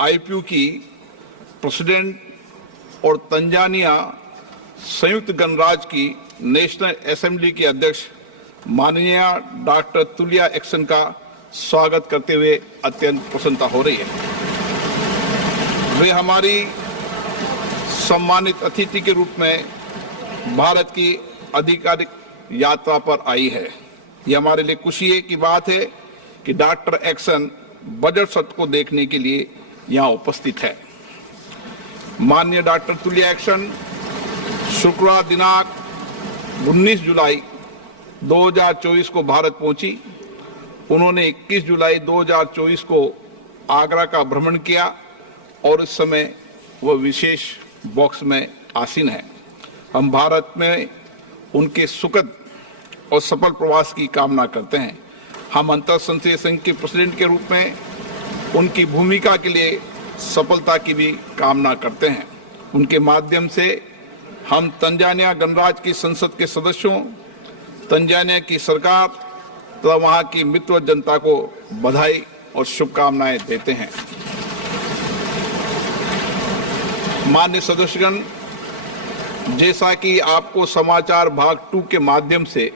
IPU की president और Tanzania संयुक्त गणराज्य की नेशनल असेंबली के अध्यक्ष माननीय डॉक्टर तुलिया एक्सन का स्वागत करते हुए अत्यंत प्रसन्नता हो रही है। वे हमारी सम्मानित अतिथि के रूप में भारत की आधिकारिक यात्रा पर आई है। ये हमारे लिए खुशी की बात है कि डॉक्टर एक्सन बजट सत्र को देखने के लिए यहाँ उपस्थित है। माननीय डॉक्टर तुलिया एक्सन शुक्रवार दिनांक 19 जुलाई 2024 को भारत पहुंची। उन्होंने 21 जुलाई 2024 को आगरा का भ्रमण किया और इस समय वह विशेष बॉक्स में आसीन है। हम भारत में उनके सुखद और सफल प्रवास की कामना करते हैं। हम अंतर संसदीय संघ के प्रेसिडेंट के रूप में उनकी भूमिका के लिए सफलता की भी कामना करते हैं। उनके माध्यम से हम तंजानिया गणराज्य की संसद के सदस्यों, तंजानिया की सरकार तथा वहां की मित्र जनता को बधाई और शुभकामनाएं देते हैं। माननीय सदस्यगण, जैसा कि आपको समाचार भाग 2 के माध्यम से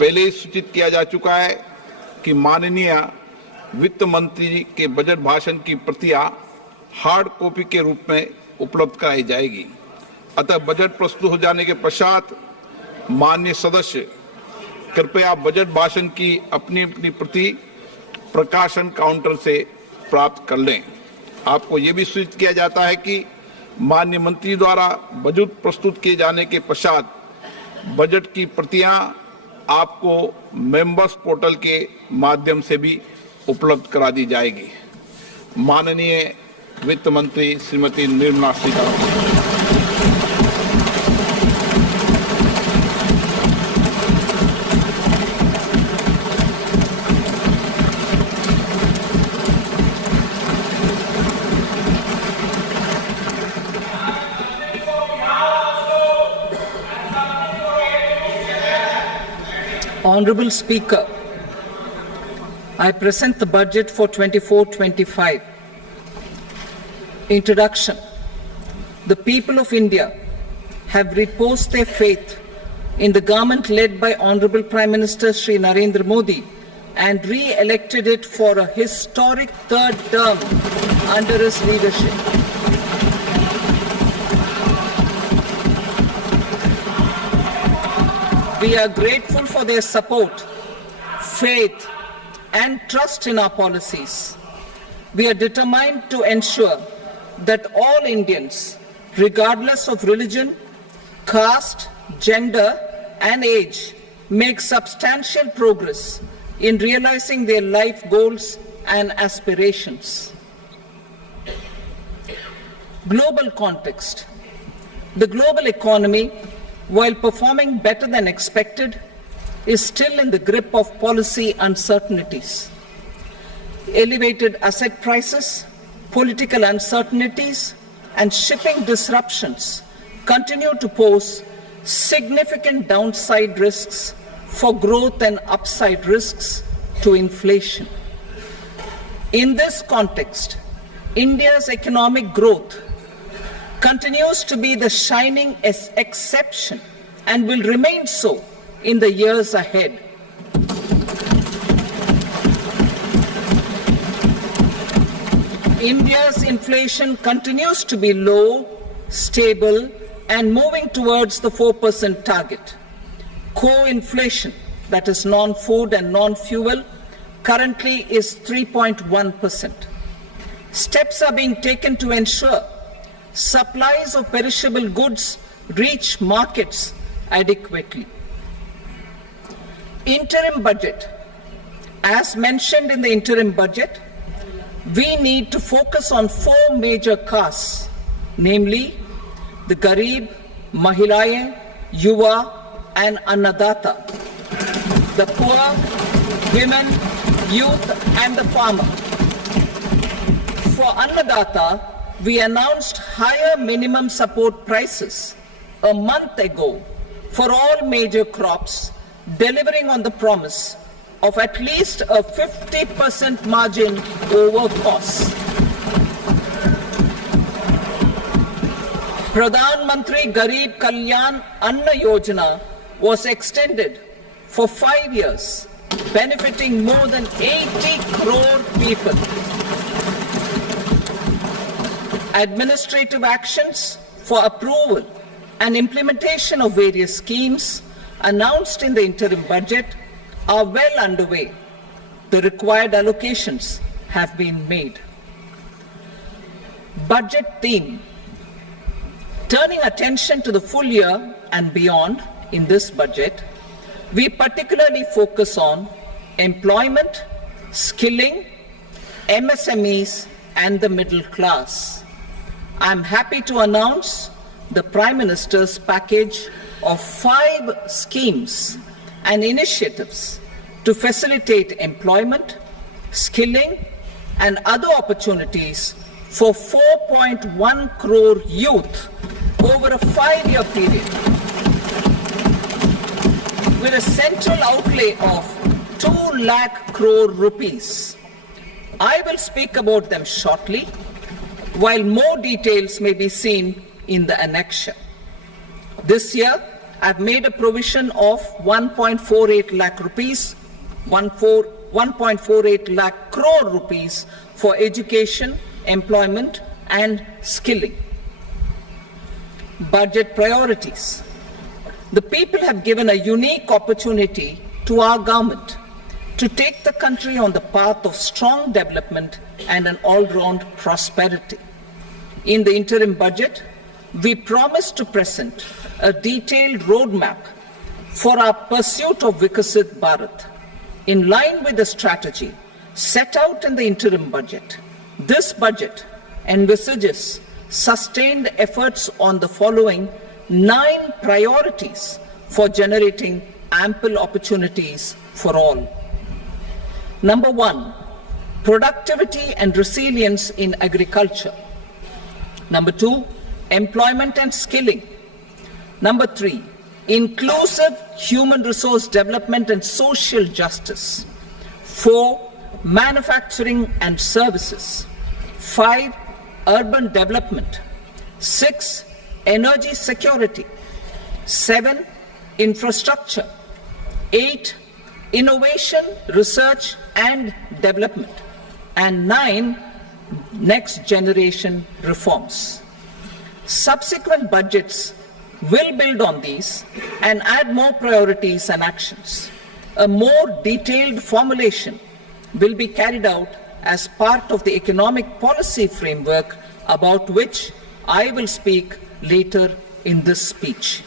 पहले ही सूचित किया जा चुका है कि माननीय वित्त मंत्री जी के बजट भाषण की प्रतियां हार्ड कॉपी के रूप में उपलब्ध कराई जाएगी। अतः बजट प्रस्तुत हो जाने के पश्चात माननीय सदस्य कृपया बजट भाषण की अपनी अपनी प्रति प्रकाशन काउंटर से प्राप्त कर लें। आपको ये भी सूचित किया जाता है कि माननीय मंत्री द्वारा बजट प्रस्तुत किए जाने के पश्चात बजट की प्रतियां आपको मेंबर्स पोर्टल के माध्यम से भी उपलब्ध करा दी जाएगी। माननीय वित्त मंत्री Shrimati Nirmala Sitharaman. Honorable Speaker, I present the budget for 24-25. Introduction. The people of India have reposed their faith in the government led by Honorable Prime Minister Shri Narendra Modi and re-elected it for a historic third term under his leadership. We are grateful for their support, faith, and trust in our policies. We are determined to ensure that all Indians, regardless of religion, caste, gender, and age, make substantial progress in realizing their life goals and aspirations. Global context. The global economy, while performing better than expected, is still in the grip of policy uncertainties. Elevated asset prices, political uncertainties, and shipping disruptions continue to pose significant downside risks for growth and upside risks to inflation. In this context, India's economic growth continues to be the shining exception and will remain so in the years ahead. India's inflation continues to be low, stable, and moving towards the 4% target. Core inflation, that is non-food and non-fuel, currently is 3.1%. Steps are being taken to ensure supplies of perishable goods reach markets adequately. Interim budget. As mentioned in the interim budget, we need to focus on 4 major castes, namely the Garib, Mahilaye, Yuva, and Annadata, the poor, women, youth, and the farmer. For Annadata, we announced higher minimum support prices a month ago for all major crops, delivering on the promise of at least a 50% margin over costs. Pradhan Mantri Garib Kalyan Anna Yojana was extended for 5 years, benefiting more than 80 crore people. Administrative actions for approval and implementation of various schemes announced in the interim budget are well underway. The required allocations have been made. Budget theme. Turning attention to the full year and beyond in this budget, we particularly focus on employment, skilling, MSMEs, and the middle class. I am happy to announce the Prime Minister's package of 5 schemes and initiatives to facilitate employment, skilling, and other opportunities for 4.1 crore youth over a 5-year period, with a central outlay of 2 lakh crore rupees. I will speak about them shortly, while more details may be seen in the annexure. This year, I've made a provision of 1.48 lakh rupees, 1.48 lakh crore rupees for education, employment, and skilling. Budget priorities. The people have given a unique opportunity to our government to take the country on the path of strong development and an all-round prosperity. In the interim budget, we promise to present a detailed roadmap for our pursuit of Viksit Bharat. In line with the strategy set out in the interim budget, this budget envisages sustained efforts on the following 9 priorities for generating ample opportunities for all. Number 1, productivity and resilience in agriculture. Number 2, employment and skilling. Number 3, inclusive human resource development and social justice. 4, manufacturing and services. 5, urban development. 6, energy security. 7, infrastructure. 8, innovation, research and development. And 9, next generation reforms. Subsequent budgets will build on these and add more priorities and actions. A more detailed formulation will be carried out as part of the economic policy framework, about which I will speak later in this speech.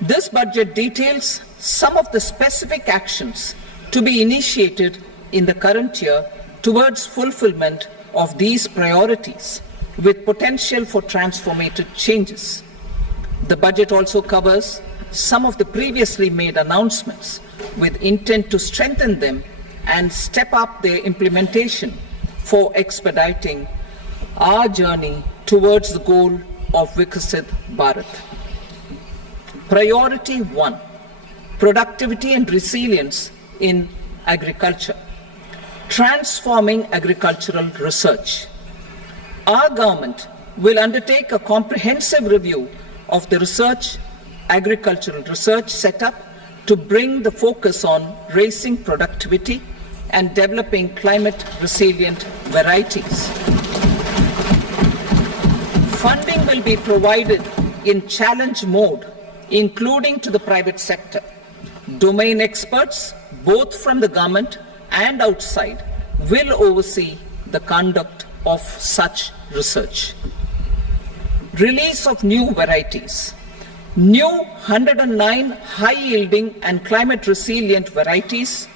This budget details some of the specific actions to be initiated in the current year towards fulfillment of these priorities, with potential for transformative changes. The budget also covers some of the previously made announcements, with intent to strengthen them and step up their implementation for expediting our journey towards the goal of Viksit Bharat. Priority 1, productivity and resilience in agriculture. Transforming agricultural research. Our government will undertake a comprehensive review of the agricultural research setup to bring the focus on raising productivity and developing climate-resilient varieties. Funding will be provided in challenge mode, including to the private sector. Domain experts, both from the government and outside, will oversee the conduct of such research. Release of new varieties. New 109 high-yielding and climate-resilient varieties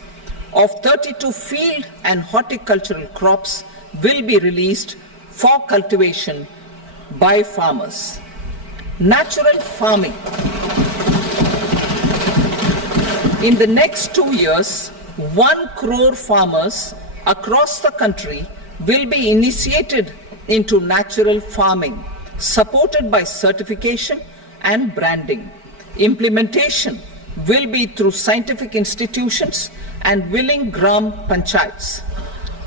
of 32 field and horticultural crops will be released for cultivation by farmers. Natural farming. In the next 2 years, 1 crore farmers across the country will be initiated into natural farming, supported by certification and branding. Implementation will be through scientific institutions and willing gram panchayats.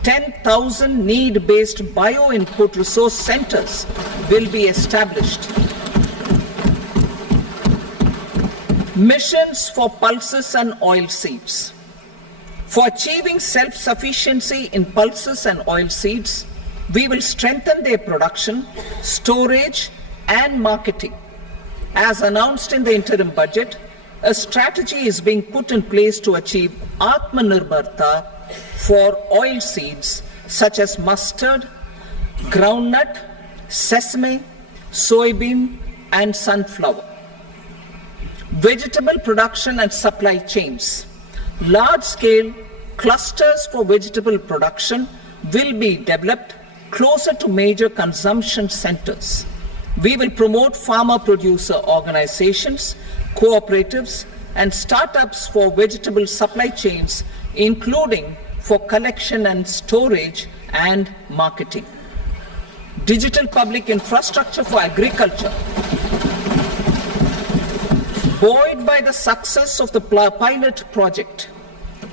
10,000 need-based bio-input resource centers will be established. Missions for pulses and oilseeds. For achieving self-sufficiency in pulses and oilseeds, we will strengthen their production, storage, and marketing. As announced in the interim budget, a strategy is being put in place to achieve Atmanirbharta for oilseeds such as mustard, groundnut, sesame, soybean, and sunflower. Vegetable production and supply chains. Large-scale clusters for vegetable production will be developed closer to major consumption centers. We will promote farmer-producer organizations, cooperatives, and startups for vegetable supply chains, including for collection and storage and marketing. Digital public infrastructure for agriculture. Buoyed by the success of the pilot project,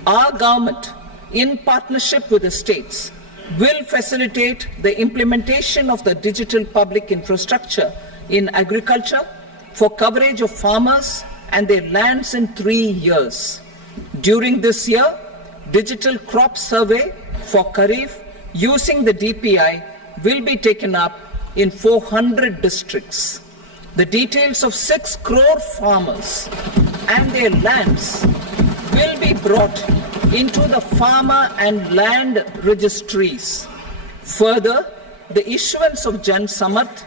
our government, in partnership with the states, will facilitate the implementation of the digital public infrastructure in agriculture for coverage of farmers and their lands in 3 years. During this year, digital crop survey for Kharif using the DPI will be taken up in 400 districts. The details of 6 crore farmers and their lands will be brought into the farmer and land registries. Further, the issuance of Jan Samarth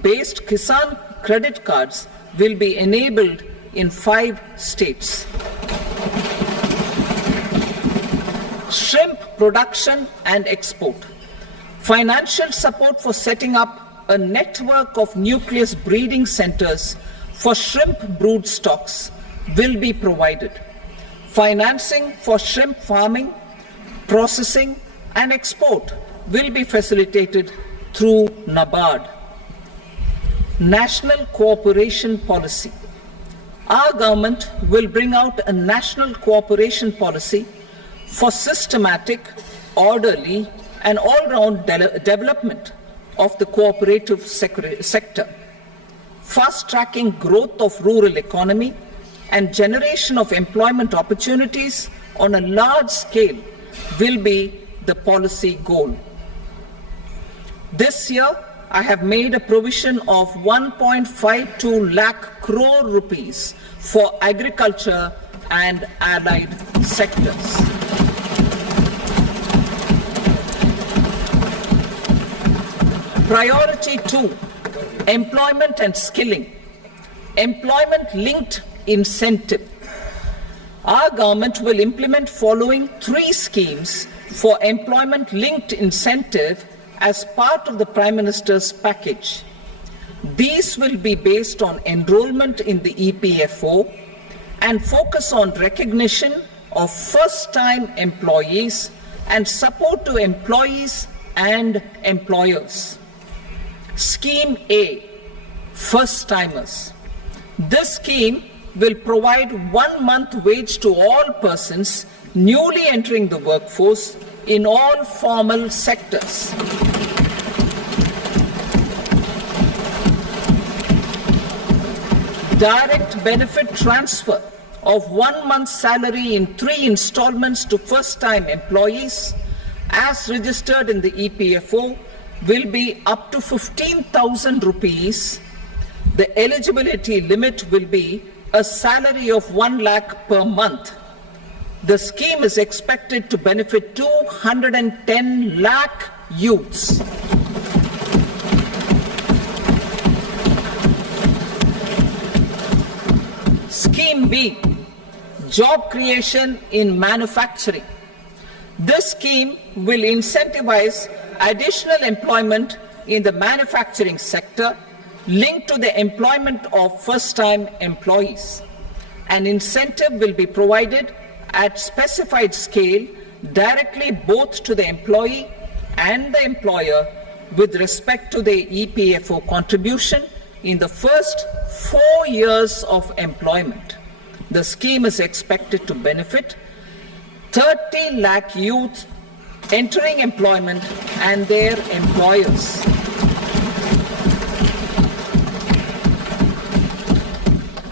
based Kisan credit cards will be enabled in 5 states. Shrimp production and export. Financial support for setting up a network of nucleus breeding centers for shrimp brood stocks will be provided. Financing for shrimp farming, processing, and export will be facilitated through NABARD. National Cooperation Policy. Our government will bring out a national cooperation policy for systematic, orderly, and all-round development of the cooperative sector, fast-tracking growth of rural economy and generation of employment opportunities on a large scale will be the policy goal. This year, I have made a provision of 1.52 lakh crore rupees for agriculture and allied sectors. Priority 2, employment and skilling. Employment-linked incentive. Our government will implement following 3 schemes for employment-linked incentive as part of the Prime Minister's package. These will be based on enrollment in the EPFO and focus on recognition of first-time employees and support to employees and employers. Scheme A, first-timers. This scheme will provide 1 month wage to all persons newly entering the workforce in all formal sectors. Direct benefit transfer of 1 month's salary in 3 installments to first-time employees as registered in the EPFO will be up to 15,000 rupees. The eligibility limit will be a salary of 1 lakh per month. The scheme is expected to benefit 210 lakh youths. Scheme B, job creation in manufacturing. This scheme will incentivize additional employment in the manufacturing sector linked to the employment of first-time employees. An incentive will be provided at specified scale directly both to the employee and the employer with respect to the EPFO contribution in the first 4 years of employment. The scheme is expected to benefit 30 lakh youth entering employment and their employers.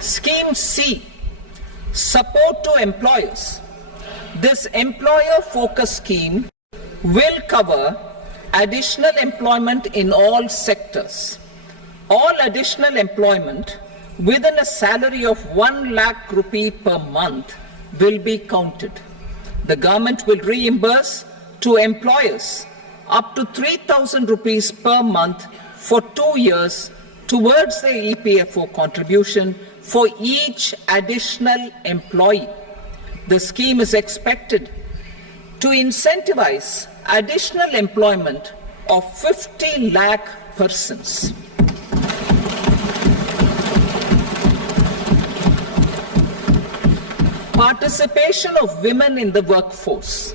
Scheme C, support to employers. This employer-focused scheme will cover additional employment in all sectors. All additional employment within a salary of 1 lakh rupee per month will be counted. The government will reimburse to employers up to 3,000 rupees per month for 2 years towards the EPFO contribution for each additional employee. The scheme is expected to incentivize additional employment of 50 lakh persons. Participation of women in the workforce.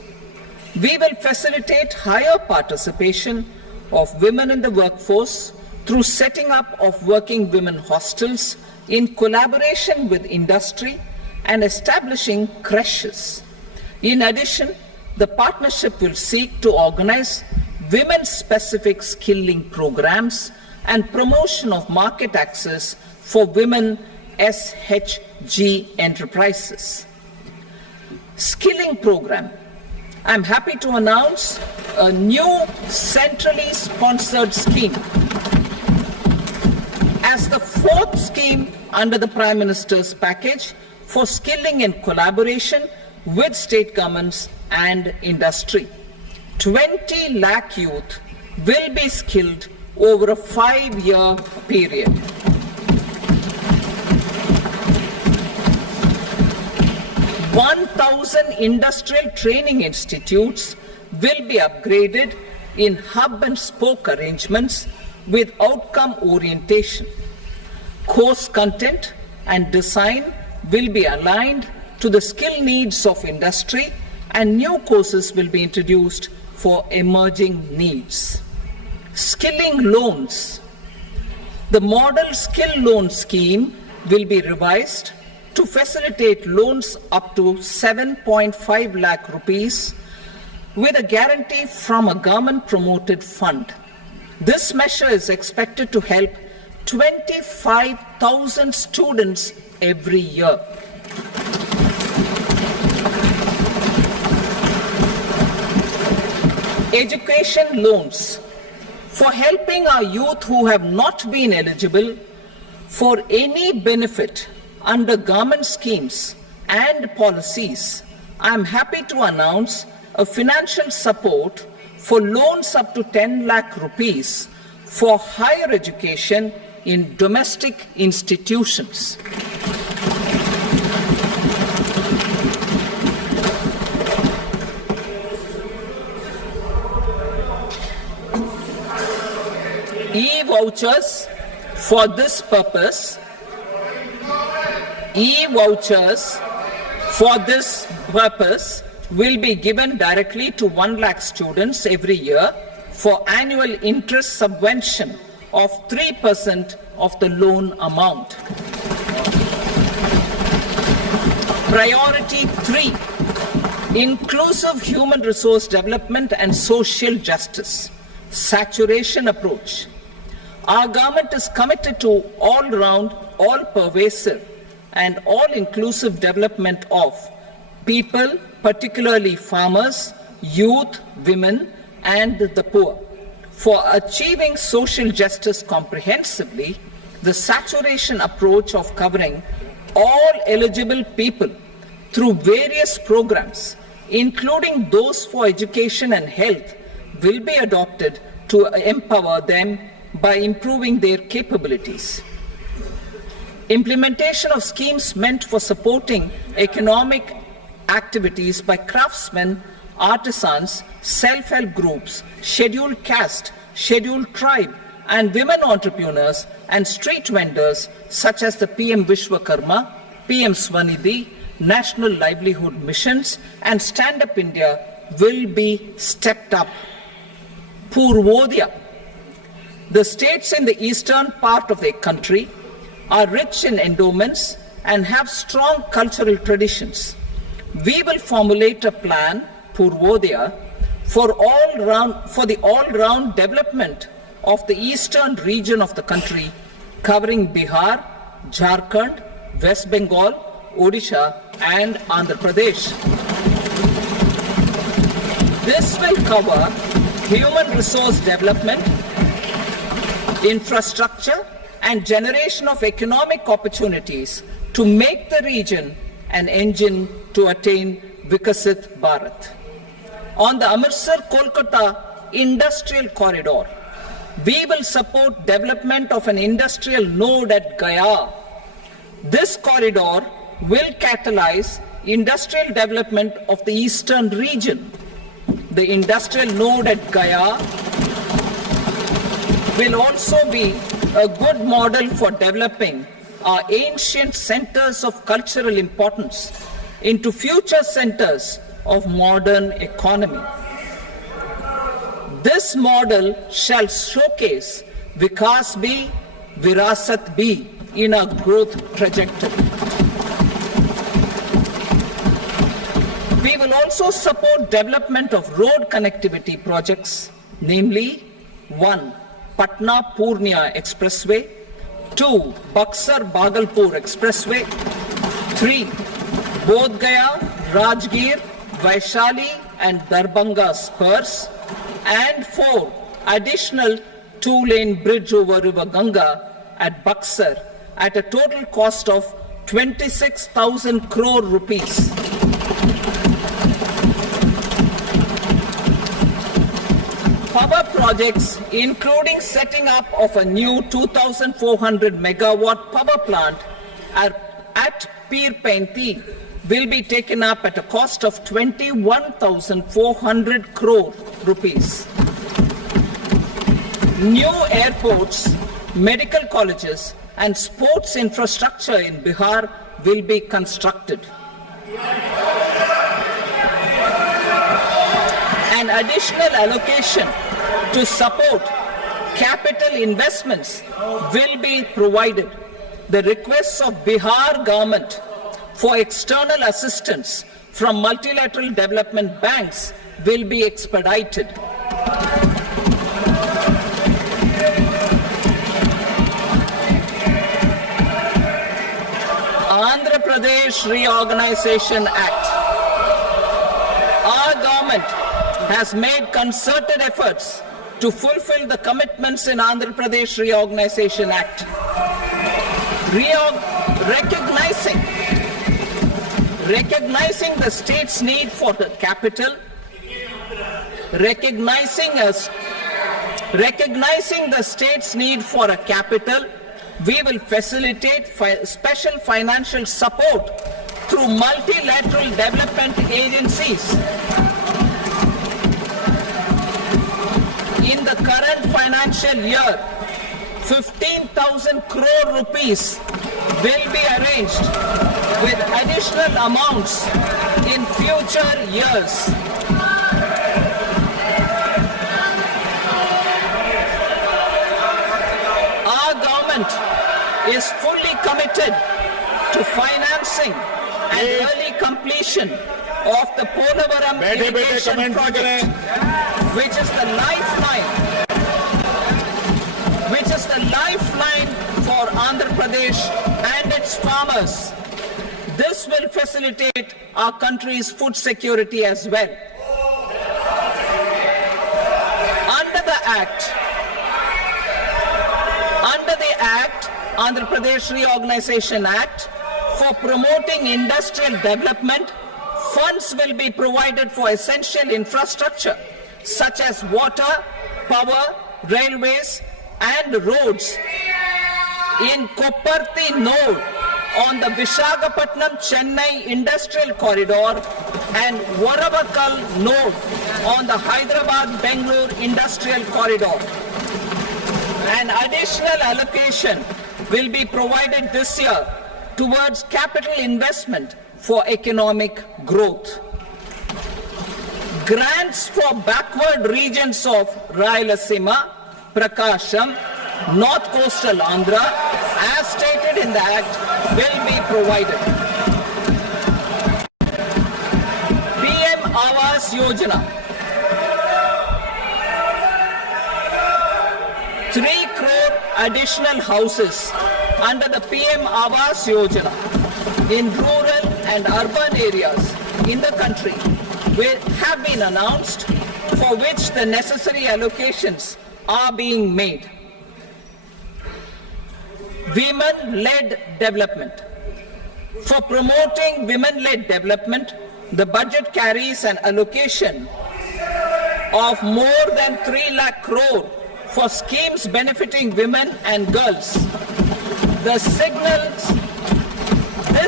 We will facilitate higher participation of women in the workforce through setting up of working women hostels in collaboration with industry and establishing creches. In addition, the partnership will seek to organize women-specific skilling programs and promotion of market access for women SHG enterprises. Skilling program. I'm happy to announce a new centrally sponsored scheme as the fourth scheme under the Prime Minister's package for skilling in collaboration with state governments and industry. 20 lakh youth will be skilled over a 5-year period. "1,000 industrial training institutes will be upgraded in hub and spoke arrangements with outcome orientation. Course content and design will be aligned to the skill needs of industry, and new courses will be introduced for emerging needs." Skilling loans. The model skill loan scheme will be revised to facilitate loans up to 7.5 lakh rupees with a guarantee from a government-promoted fund. This measure is expected to help 25,000 students every year. Education loans. For helping our youth who have not been eligible for any benefit under government schemes and policies, I am happy to announce a financial support for loans up to 10 lakh rupees for higher education in domestic institutions. E-vouchers for this purpose. E-vouchers for this purpose will be given directly to 1 lakh students every year for annual interest subvention of 3% of the loan amount. Priority 3, inclusive human resource development and social justice, saturation approach. Our government is committed to all-round, all-pervasive and all-inclusive development of people, particularly farmers, youth, women, and the poor. For achieving social justice comprehensively, the saturation approach of covering all eligible people through various programs, including those for education and health, will be adopted to empower them by improving their capabilities. Implementation of schemes meant for supporting economic activities by craftsmen, artisans, self-help groups, scheduled caste, scheduled tribe, and women entrepreneurs and street vendors such as the PM Vishwakarma, PM Swanidhi, National Livelihood Missions, and Stand Up India will be stepped up. Purvodaya. The states in the eastern part of the country are rich in endowments and have strong cultural traditions. We will formulate a plan, Purvodaya, for the all-round development of the eastern region of the country, covering Bihar, Jharkhand, West Bengal, Odisha, and Andhra Pradesh. This will cover human resource development, infrastructure, and generation of economic opportunities to make the region an engine to attain Vikasit Bharat. On the Amritsar-Kolkata Industrial Corridor, we will support development of an industrial node at Gaya. This corridor will catalyze industrial development of the eastern region. The industrial node at Gaya will also be a good model for developing our ancient centers of cultural importance into future centers of modern economy. This model shall showcase Vikas B, Virasat B in our growth trajectory. We will also support development of road connectivity projects, namely 1. Patna-Purnia Expressway, 2. Buxar-Bhagalpur Expressway, 3. Bodh Gaya, Rajgir, Vaishali and Darbhanga spurs, and 4. Additional 2-lane bridge over River Ganga at Buxar at a total cost of 26,000 crore rupees. Power projects, including setting up of a new 2,400 megawatt power plant at Pir Painti, will be taken up at a cost of 21,400 crore rupees. New airports, medical colleges, and sports infrastructure in Bihar will be constructed. An additional allocation to support capital investments will be provided. The requests of Bihar government for external assistance from multilateral development banks will be expedited. Andhra Pradesh Reorganization Act. Our government has made concerted efforts to fulfill the commitments in Andhra Pradesh Reorganization Act. Recognizing the state's need for the capital, recognizing the state's need for a capital, we will facilitate special financial support through multilateral development agencies. In the current financial year, 15,000 crore rupees will be arranged with additional amounts in future years. Our government is fully committed to financing and early completion of the Polavaram irrigation project, which is the lifeline for Andhra Pradesh and its farmers. This will facilitate our country's food security as well. Under the Andhra Pradesh Reorganization Act, for promoting industrial development, funds will be provided for essential infrastructure such as water, power, railways, and roads. In Kopparthi node on the Visakhapatnam-Chennai Industrial Corridor and Varavakal node on the Hyderabad-Bengaluru Industrial Corridor. An additional allocation will be provided this year towards capital investment for economic growth. Grants for backward regions of Rayalaseema, Prakasham, North Coastal Andhra, as stated in the Act, will be provided. PM Awas Yojana. 3 crore additional houses under the PM Awas Yojana in rural and urban areas in the country have been announced, for which the necessary allocations are being made. Women-led development. For promoting women-led development, the budget carries an allocation of more than 3 lakh crore for schemes benefiting women and girls. This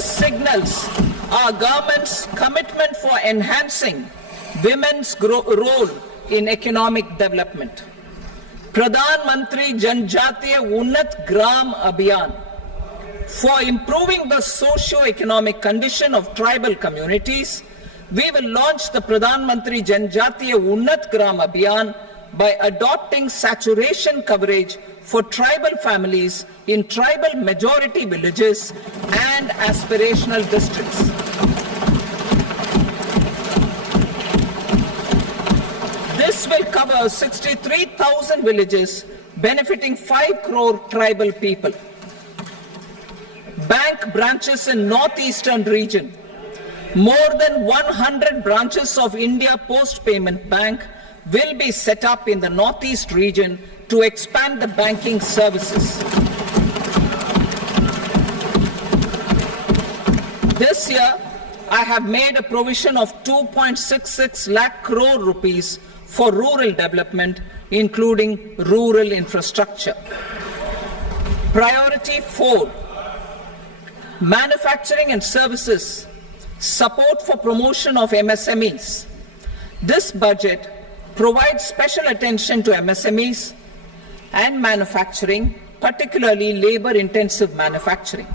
signals our government's commitment for enhancing women's role in economic development. Pradhan Mantri Janjatiya Unnat Gram Abhiyan. For improving the socio-economic condition of tribal communities, we will launch the Pradhan Mantri Janjatiya Unnat Gram Abhiyan by adopting saturation coverage for tribal families in tribal majority villages and aspirational districts. This will cover 63,000 villages, benefiting 5 crore tribal people. Bank branches in northeastern region. More than 100 branches of India Post Payment Bank will be set up in the northeast region to expand the banking services. This year, I have made a provision of 2.66 lakh crore rupees for rural development, including rural infrastructure. Priority 4, manufacturing and services, support for promotion of MSMEs. This budget provides special attention to MSMEs and manufacturing, particularly labor-intensive manufacturing.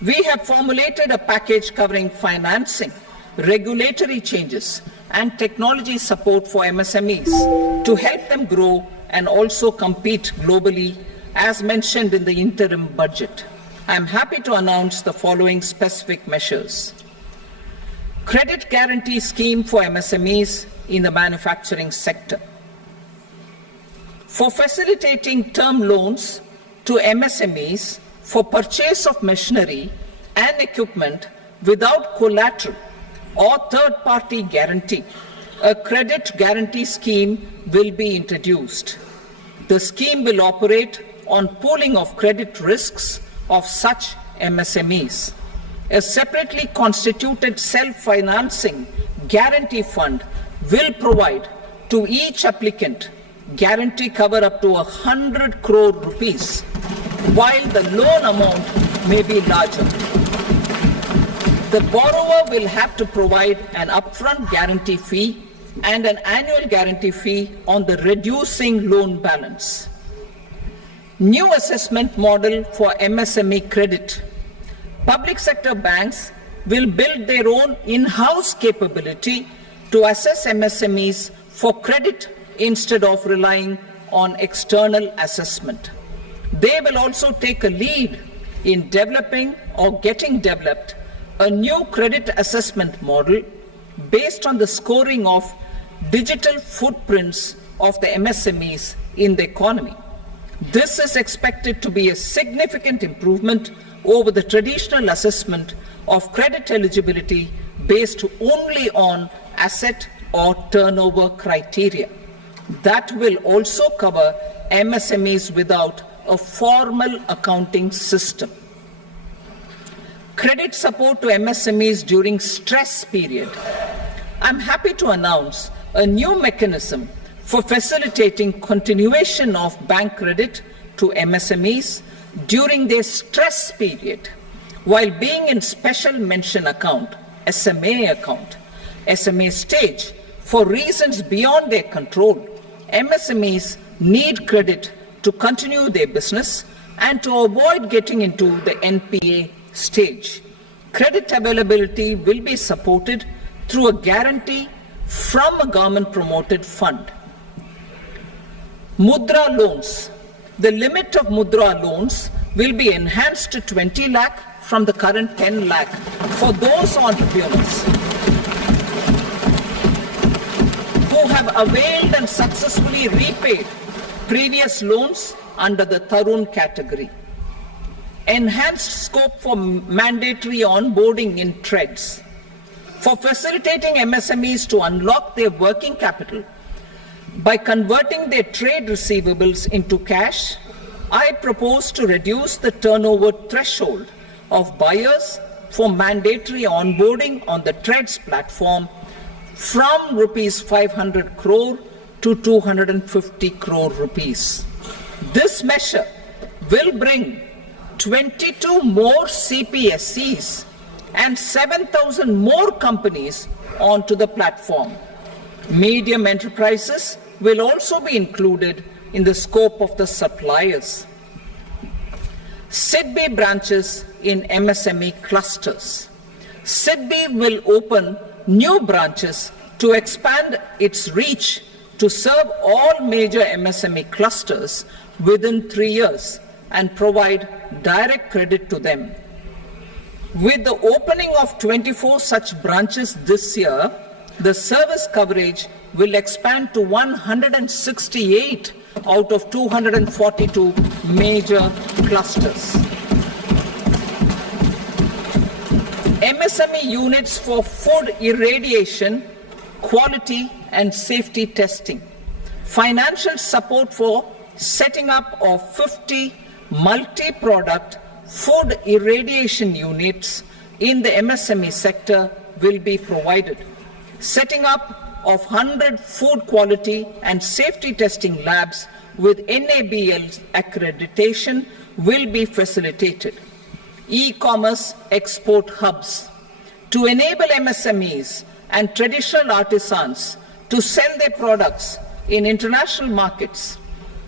We have formulated a package covering financing, regulatory changes, and technology support for MSMEs to help them grow and also compete globally, as mentioned in the interim budget. I am happy to announce the following specific measures. Credit guarantee scheme for MSMEs in the manufacturing sector. For facilitating term loans to MSMEs for purchase of machinery and equipment without collateral or third-party guarantee, a credit guarantee scheme will be introduced. The scheme will operate on pooling of credit risks of such MSMEs. A separately constituted self-financing guarantee fund will provide to each applicant guarantee cover up to 100 crore rupees, while the loan amount may be larger. The borrower will have to provide an upfront guarantee fee and an annual guarantee fee on the reducing loan balance. New assessment model for MSME credit. Public sector banks will build their own in-house capability to assess MSMEs for credit instead of relying on external assessment. They will also take a lead in developing or getting developed a new credit assessment model based on the scoring of digital footprints of the MSMEs in the economy. This is expected to be a significant improvement over the traditional assessment of credit eligibility based only on asset or turnover criteria. That will also cover MSMEs without a formal accounting system. Credit support to MSMEs during stress period. I'm happy to announce a new mechanism for facilitating continuation of bank credit to MSMEs during their stress period while being in special mention account, SMA stage, for reasons beyond their control. MSMEs need credit to continue their business and to avoid getting into the NPA stage. Credit availability will be supported through a guarantee from a government-promoted fund. Mudra loans. The limit of Mudra loans will be enhanced to 20 lakh from the current 10 lakh for those entrepreneurs who have availed and successfully repaid previous loans under the Tarun category, enhanced scope for mandatory onboarding in TReDS, for facilitating MSMEs to unlock their working capital by converting their trade receivables into cash. I propose to reduce the turnover threshold of buyers for mandatory onboarding on the TReDS platform from rupees 500 crore to 250 crore rupees. This measure will bring 22 more CPSCs and 7,000 more companies onto the platform. Medium enterprises will also be included in the scope of the suppliers. SIDBI branches in MSME clusters. SIDBI will open new branches to expand its reach to serve all major MSME clusters within 3 years and provide direct credit to them. With the opening of 24 such branches this year, the service coverage will expand to 168 out of 242 major clusters. MSME units for food irradiation, quality and safety testing. Financial support for setting up of 50 multi-product food irradiation units in the MSME sector will be provided. Setting up of 100 food quality and safety testing labs with NABL accreditation will be facilitated. E-commerce export hubs to enable MSMEs and traditional artisans to sell their products in international markets.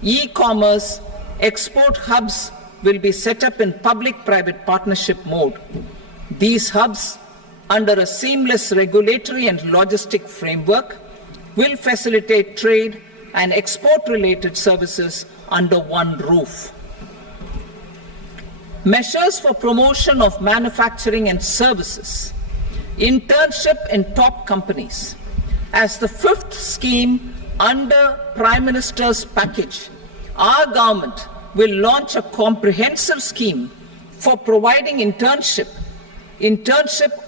E-commerce export hubs will be set up in public-private partnership mode. These hubs, under a seamless regulatory and logistic framework, will facilitate trade and export-related services under one roof. Measures for promotion of manufacturing and services. Internship in top companies. As the fifth scheme under Prime Minister's package, our government will launch a comprehensive scheme for providing internship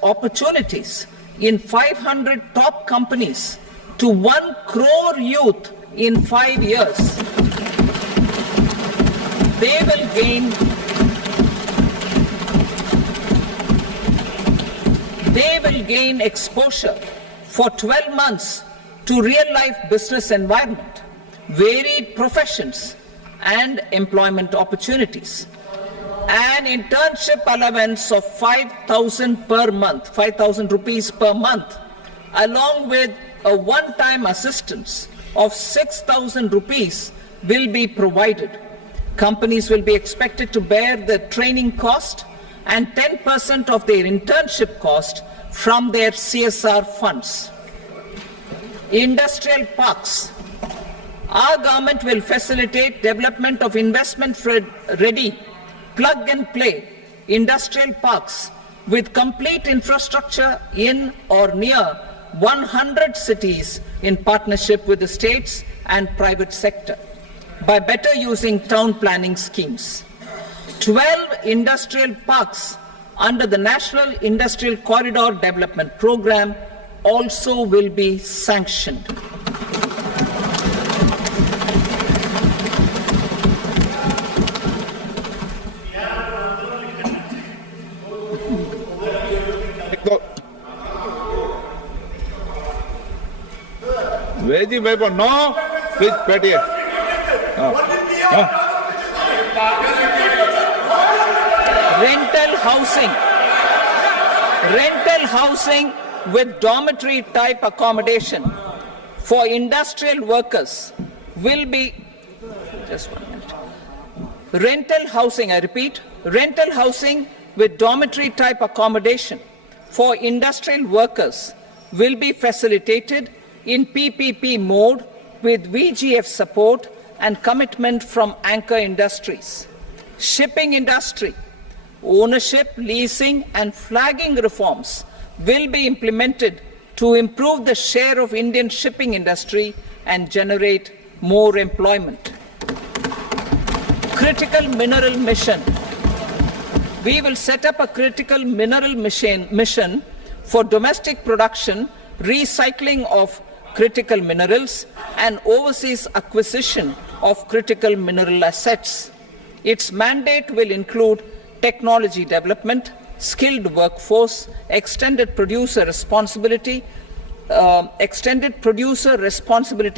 opportunities in 500 top companies to 1 crore youth in 5 years. They will gain exposure for 12 months to real-life business environment, varied professions, and employment opportunities. An internship allowance of 5,000 per month, 5,000 rupees per month, along with a one-time assistance of 6,000 rupees will be provided. Companies will be expected to bear the training cost and 10% of their internship cost from their CSR funds. Industrial parks. Our government will facilitate development of investment-ready, plug-and-play industrial parks with complete infrastructure in or near 100 cities in partnership with the states and private sector by better using town planning schemes. 12 industrial parks under the National Industrial Corridor Development Program also will be sanctioned. Veggie paper, no. Please, Patty. Rental housing with dormitory type accommodation for industrial workers will be, just 1 minute. Rental housing, I repeat, rental housing with dormitory type accommodation for industrial workers will be facilitated in PPP mode with VGF support and commitment from anchor industries. Shipping industry, ownership, leasing and flagging reforms will be implemented to improve the share of Indian shipping industry and generate more employment. critical mineral mission. We will set up a critical mineral mission for domestic production, recycling of critical minerals, and overseas acquisition of critical mineral assets. Its mandate will include technology development, skilled workforce, extended producer responsibility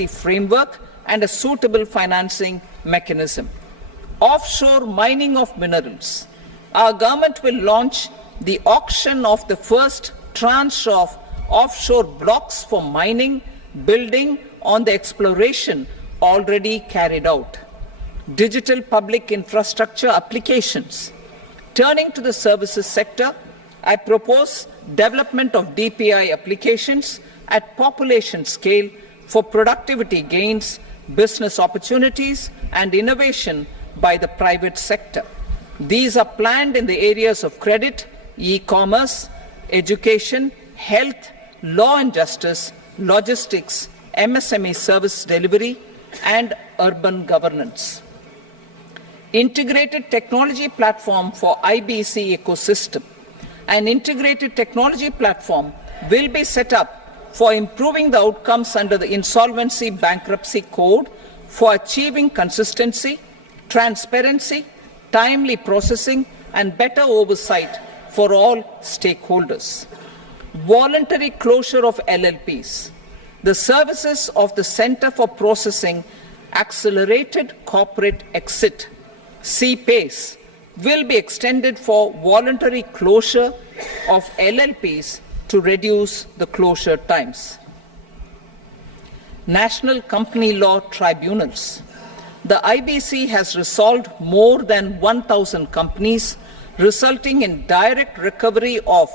framework, and a suitable financing mechanism. Offshore mining of minerals. Our government will launch the auction of the first tranche of offshore blocks for mining, building on the exploration already carried out. Digital public infrastructure applications. Turning to the services sector, I propose development of DPI applications at population scale for productivity gains, business opportunities, and innovation by the private sector. These are planned in the areas of credit, e-commerce, education, health, law and justice, logistics, MSME service delivery, and urban governance. Integrated technology platform for IBC ecosystem. An integrated technology platform will be set up for improving the outcomes under the Insolvency Bankruptcy Code for achieving consistency, transparency, timely processing, and better oversight for all stakeholders. Voluntary closure of LLPs. The services of the Center for Processing Accelerated Corporate Exit, CPACE, will be extended for voluntary closure of LLPs to reduce the closure times. National Company Law Tribunals. The IBC has resolved more than 1,000 companies, resulting in direct recovery of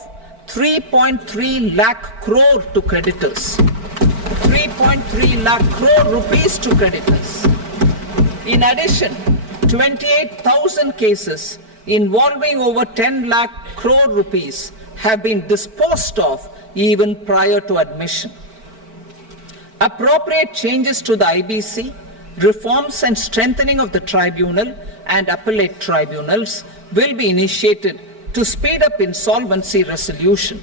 3.3 lakh crore to creditors. 3.3 lakh crore rupees to creditors. In addition, 28,000 cases involving over 10 lakh crore rupees have been disposed of even prior to admission. Appropriate changes to the IBC, reforms and strengthening of the tribunal and appellate tribunals will be initiated to speed up insolvency resolution.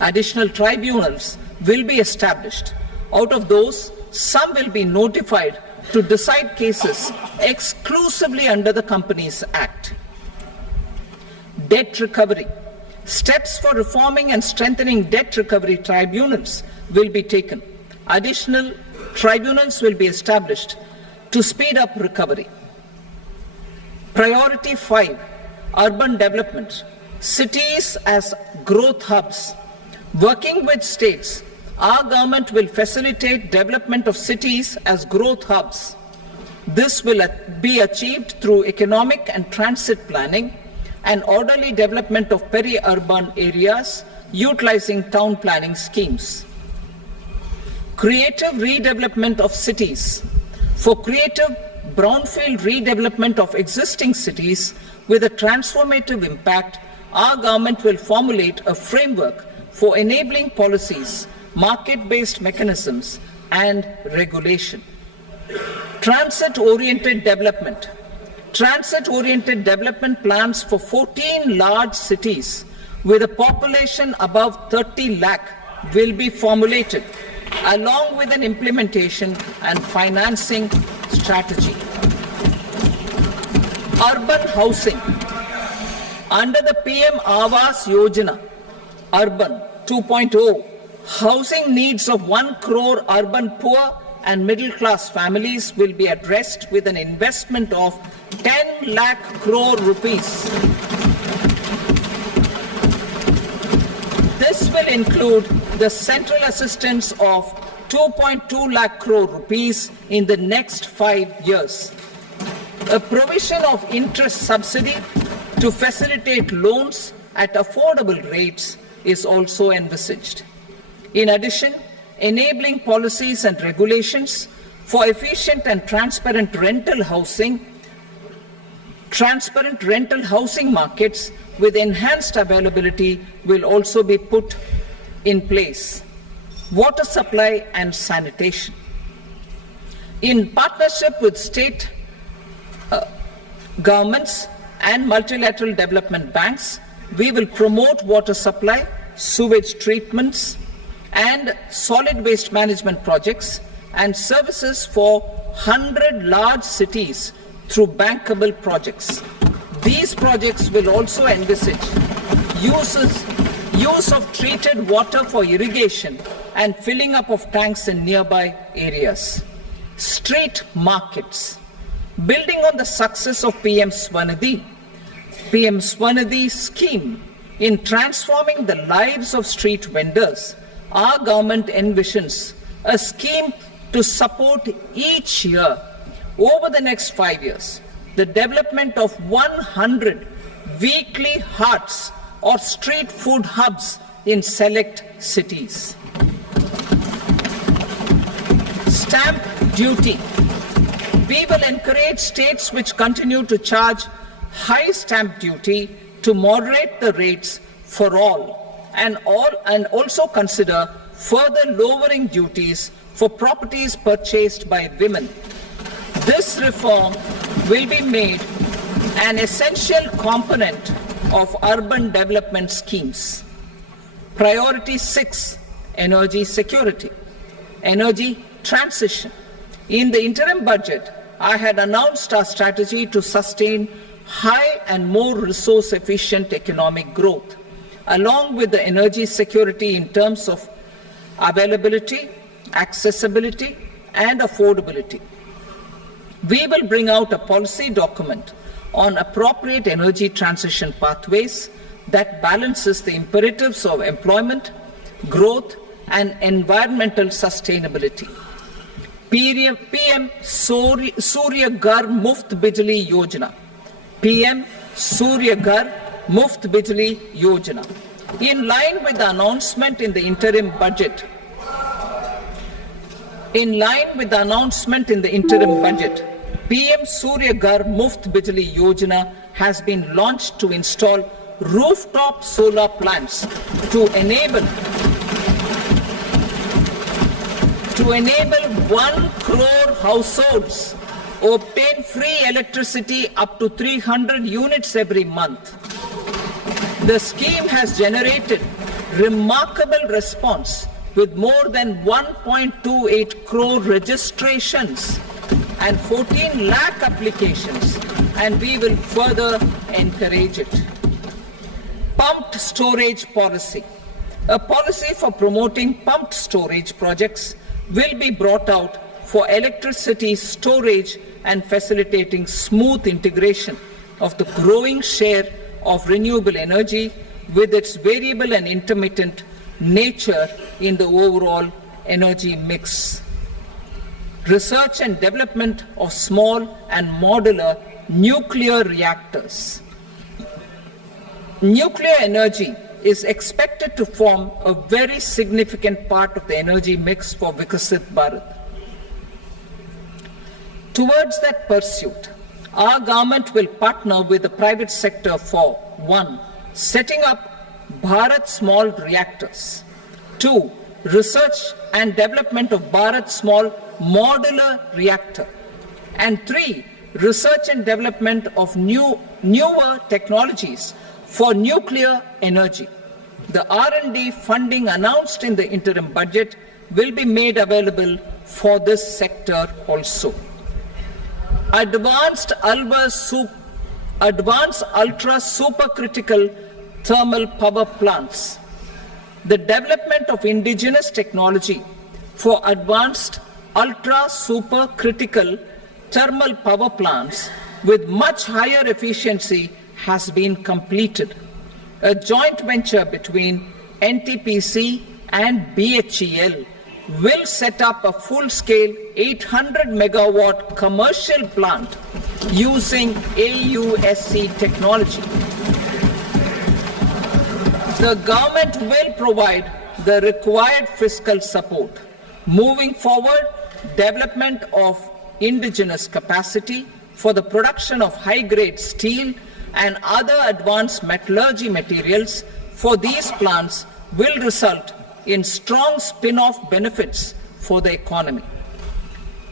Additional tribunals will be established. Out of those, some will be notified to decide cases exclusively under the Companies Act. Debt recovery. Steps for reforming and strengthening debt recovery tribunals will be taken. Additional tribunals will be established to speed up recovery. Priority 5, urban development. Cities as growth hubs. Working with states, our government will facilitate development of cities as growth hubs. This will be achieved through economic and transit planning and orderly development of peri-urban areas utilizing town planning schemes. Creative redevelopment of cities. For creative brownfield redevelopment of existing cities with a transformative impact, our government will formulate a framework for enabling policies, market-based mechanisms, and regulation. Transit-oriented development. Transit-oriented development plans for 14 large cities with a population above 30 lakh will be formulated, along with an implementation and financing strategy. Urban housing. Under the PM Awas Yojana, Urban 2.0, housing needs of 1 crore urban poor and middle-class families will be addressed with an investment of 10 lakh crore rupees. This will include the central assistance of 2.2 lakh crore rupees in the next 5 years. A provision of interest subsidy to facilitate loans at affordable rates is also envisaged. In addition, enabling policies and regulations for efficient and transparent rental housing markets with enhanced availability will also be put in place. Water supply and sanitation. In partnership with state governments and multilateral development banks, we will promote water supply, sewage treatments, and solid waste management projects and services for 100 large cities through bankable projects. These projects will also envisage use of treated water for irrigation and filling up of tanks in nearby areas. Street markets. Building on the success of PM Swanidhi scheme in transforming the lives of street vendors, our government envisions a scheme to support each year over the next 5 years the development of 100 weekly hearts or street food hubs in select cities. Stamp duty. We will encourage states which continue to charge high stamp duty to moderate the rates for all and also consider further lowering duties for properties purchased by women. This reform will be made an essential component of urban development schemes. Priority 6, energy security, energy transition. In the interim budget, I had announced our strategy to sustain high and more resource-efficient economic growth, along with the energy security in terms of availability, accessibility, and affordability. We will bring out a policy document on appropriate energy transition pathways that balances the imperatives of employment, growth, and environmental sustainability. PM Surya Ghar Muft Bijli Yojana. PM Surya Ghar Muft Bijli Yojana. In line with the announcement in the interim budget, PM Surya Ghar Muft Bijli Yojana has been launched to install rooftop solar plants to enable 1 crore households obtain free electricity up to 300 units every month. The scheme has generated remarkable response with more than 1.28 crore registrations and 14 lakh applications, and we will further encourage it. Pumped storage policy. A policy for promoting pumped storage projects will be brought out for electricity storage and facilitating smooth integration of the growing share of renewable energy with its variable and intermittent nature in the overall energy mix. Research and development of small and modular nuclear reactors. Nuclear energy is expected to form a very significant part of the energy mix for Viksit Bharat. Towards that pursuit, our government will partner with the private sector for 1. Setting up Bharat Small Reactors, 2. Research and development of Bharat Small Modular Reactor, and 3. Research and development of newer technologies for nuclear energy. The R&D funding announced in the interim budget will be made available for this sector also. Advanced ultra supercritical thermal power plants. The development of indigenous technology for advanced ultra supercritical thermal power plants with much higher efficiency has been completed. A joint venture between NTPC and BHEL will set up a full-scale 800 megawatt commercial plant using AUSC technology. The government will provide the required fiscal support. Moving forward, development of indigenous capacity for the production of high-grade steel and other advanced metallurgy materials for these plants will result in strong spin-off benefits for the economy.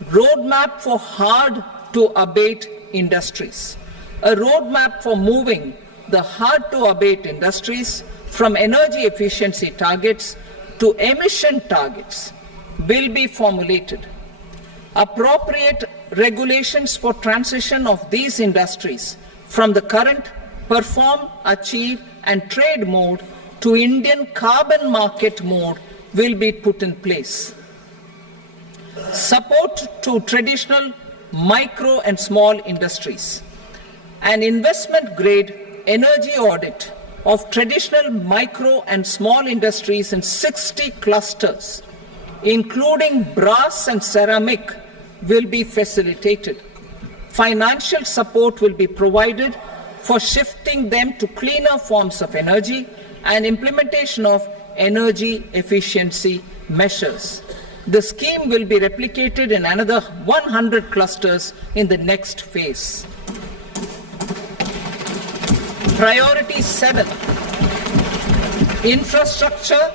Roadmap for hard-to-abate industries. a roadmap for moving the hard-to-abate industries from energy efficiency targets to emission targets will be formulated. Appropriate regulations for transition of these industries from the current perform, achieve and trade mode to Indian carbon market mode will be put in place. Support to traditional micro and small industries. An investment-grade energy audit of traditional micro and small industries in 60 clusters, including brass and ceramic, will be facilitated. Financial support will be provided for shifting them to cleaner forms of energy and implementation of energy efficiency measures. The scheme will be replicated in another 100 clusters in the next phase. Priority 7, infrastructure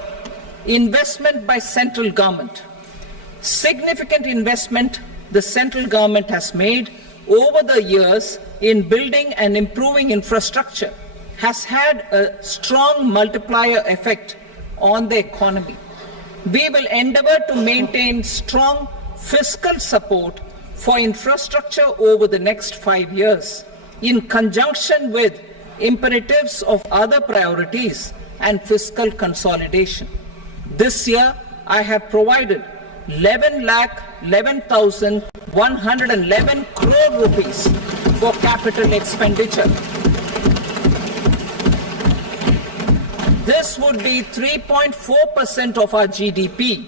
investment by central government. Significant investment the central government has made over the years in building and improving infrastructure has had a strong multiplier effect on the economy. We will endeavour to maintain strong fiscal support for infrastructure over the next 5 years in conjunction with imperatives of other priorities and fiscal consolidation. This year, I have provided 11,11,111 crore rupees for capital expenditure. This would be 3.4% of our GDP.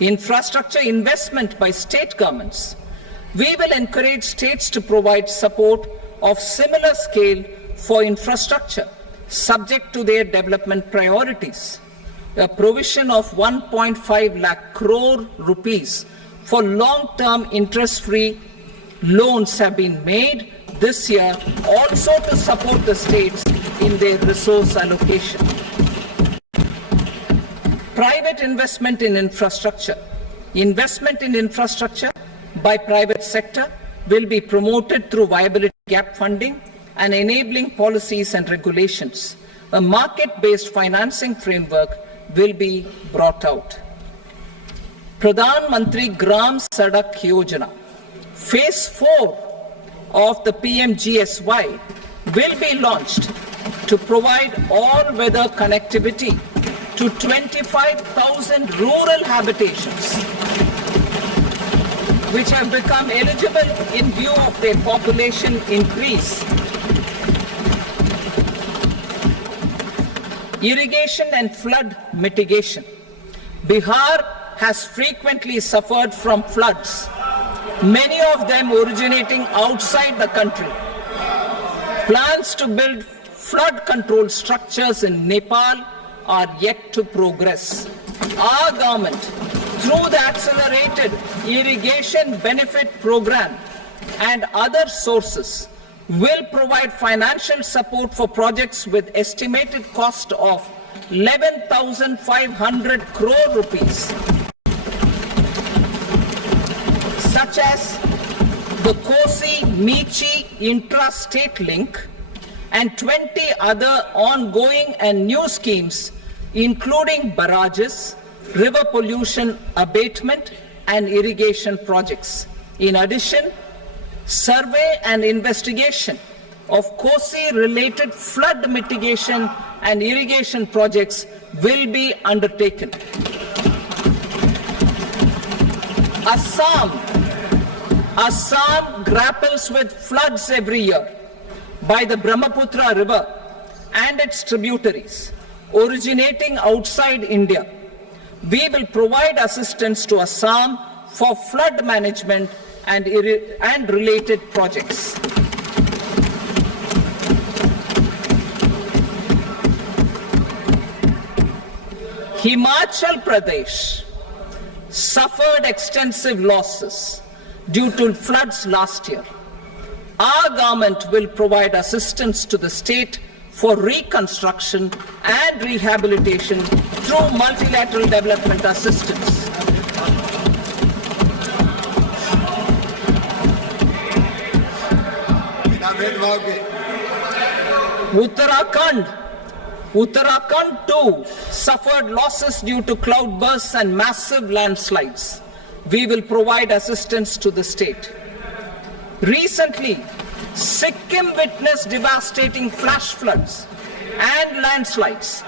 Infrastructure investment by state governments. We will encourage states to provide support of similar scale for infrastructure, subject to their development priorities. A provision of 1.5 lakh crore rupees for long-term interest-free loans have been made this year also to support the states in their resource allocation. Private investment in infrastructure. Investment in infrastructure by private sector will be promoted through viability gap funding and enabling policies and regulations. A market-based financing framework will be brought out. Pradhan Mantri Gram Sadak Yojana, Phase 4 of the PMGSY will be launched to provide all-weather connectivity to 25,000 rural habitations, which have become eligible in view of their population increase. Irrigation and flood mitigation. Bihar has frequently suffered from floods, many of them originating outside the country. Plans to build flood control structures in Nepal are yet to progress. Our government, through the Accelerated Irrigation Benefit Program and other sources, will provide financial support for projects with estimated cost of 11,500 crore rupees, such as the Kosi-Michi intra-state link and 20 other ongoing and new schemes, including barrages, river pollution abatement and irrigation projects. In addition, survey and investigation of Kosi-related flood mitigation and irrigation projects will be undertaken. Assam grapples with floods every year by the Brahmaputra River and its tributaries originating outside India. We will provide assistance to Assam for flood management and related projects. Himachal Pradesh suffered extensive losses due to floods last year. Our government will provide assistance to the state for reconstruction and rehabilitation through multilateral development assistance. भेदभाव की। Uttarakhand too suffered losses due to cloudbursts and massive landslides. We will provide assistance to the state. Recently, Sikkim witnessed devastating flash floods and landslides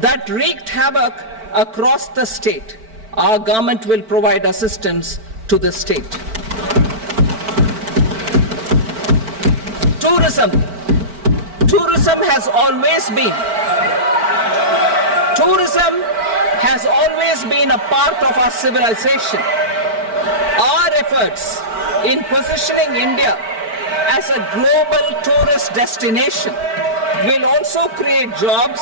that wreaked havoc across the state. Our government will provide assistance to the state. Tourism has always been a part of our civilization. Our efforts in positioning India as a global tourist destination will also create jobs,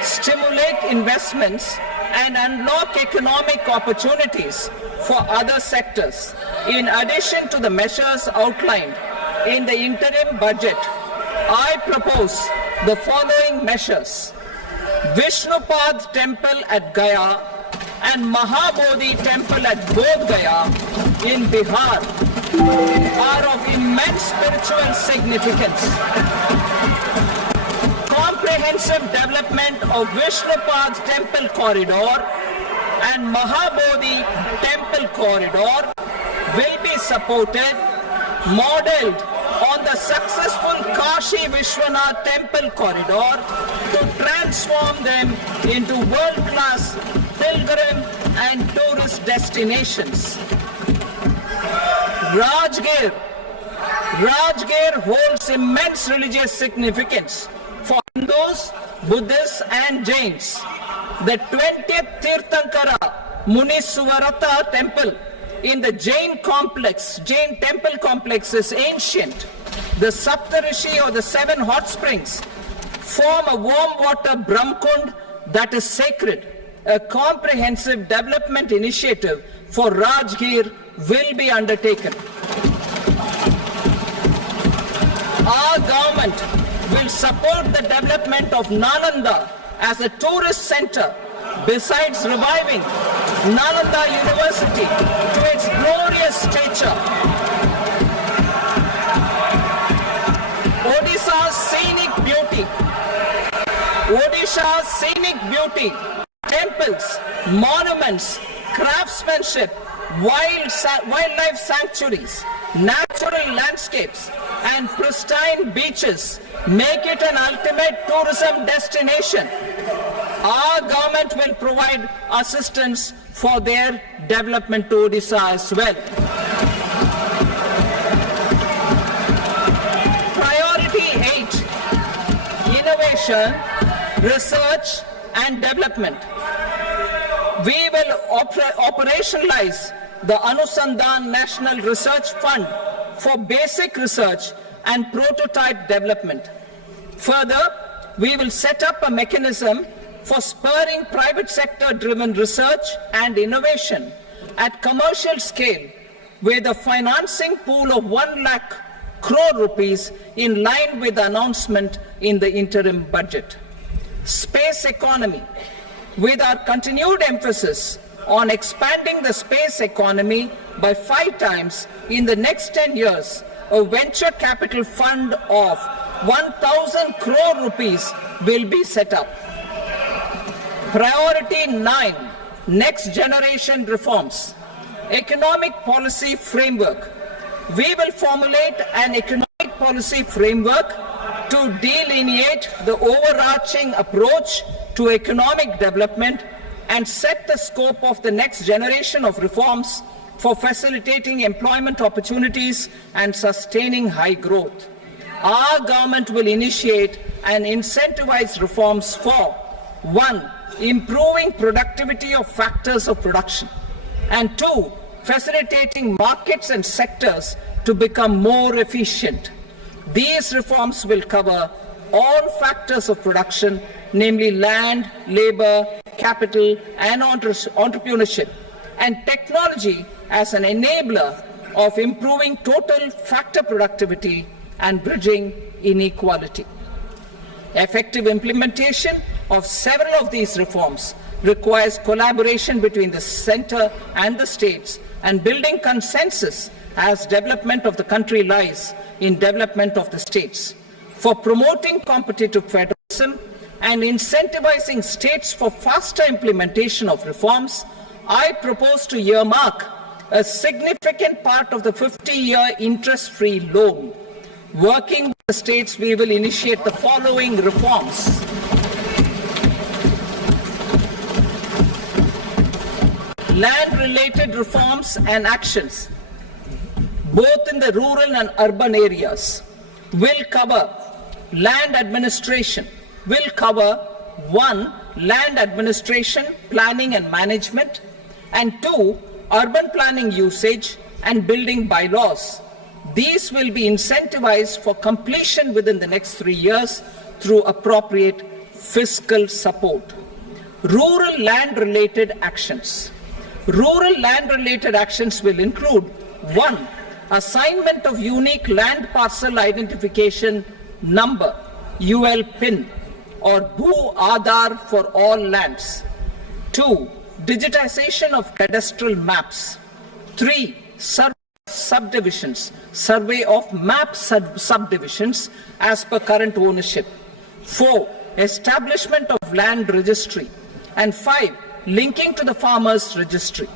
stimulate investments, and unlock economic opportunities for other sectors. In addition to the measures outlined in the interim budget, I propose the following measures. Vishnupad Temple at Gaya and Mahabodhi Temple at Bodh Gaya in Bihar are of immense spiritual significance. Comprehensive development of Vishnupad Temple Corridor and Mahabodhi Temple Corridor will be supported, modeled on the successful Kashi Vishwanath Temple Corridor to transform them into world-class pilgrim and tourist destinations. Rajgir holds immense religious significance for Hindus, Buddhists and Jains. The 20th Tirthankara Muniswarata Temple in the Jain temple complex is ancient. The Saptarishi or the 7 hot springs form a warm water Brahmkund that is sacred. A comprehensive development initiative for Rajgir will be undertaken. Our government will support the development of Nalanda as a tourist center, besides reviving Nalanda University to its glorious stature. Odisha's scenic beauty, temples, monuments, craftsmanship, wildlife sanctuaries, natural landscapes, and pristine beaches make it an ultimate tourism destination. Our government will provide assistance for their development to Odisha as well. Priority 8, innovation, research and development. We will operationalize the Anusandhan National Research Fund for basic research and prototype development. Further, we will set up a mechanism for spurring private sector driven research and innovation at commercial scale with a financing pool of 1 lakh crore rupees in line with the announcement in the interim budget. Space economy. With our continued emphasis on expanding the space economy by 5 times in the next 10 years, a venture capital fund of 1,000 crore rupees will be set up. Priority 9, next generation reforms. Economic policy framework. We will formulate an economic policy framework to delineate the overarching approach to economic development and set the scope of the next generation of reforms for facilitating employment opportunities and sustaining high growth. Our government will initiate and incentivize reforms for 1. Improving productivity of factors of production, and 2. Facilitating markets and sectors to become more efficient. These reforms will cover all factors of production, namely land, labor, capital, and entrepreneurship, and technology as an enabler of improving total factor productivity and bridging inequality. Effective implementation of several of these reforms requires collaboration between the center and the states and building consensus as development of the country lies in development of the states. For promoting competitive federalism and incentivizing states for faster implementation of reforms, I propose to earmark a significant part of the 50-year interest-free loan. Working with the states, we will initiate the following reforms. Land-related reforms and actions, both in the rural and urban areas, will cover land administration, will cover 1. Land administration, planning and management, and 2. Urban planning usage and building bylaws. These will be incentivized for completion within the next 3 years through appropriate fiscal support. Rural land-related actions. Rural land-related actions will include 1. Assignment of unique land parcel identification number, UL PIN, or Bhu Aadhaar for all lands. 2. Digitization of cadastral maps. 3. Subdivisions, survey of map subdivisions as per current ownership. 4. Establishment of land registry. And 5. Linking to the farmers registry.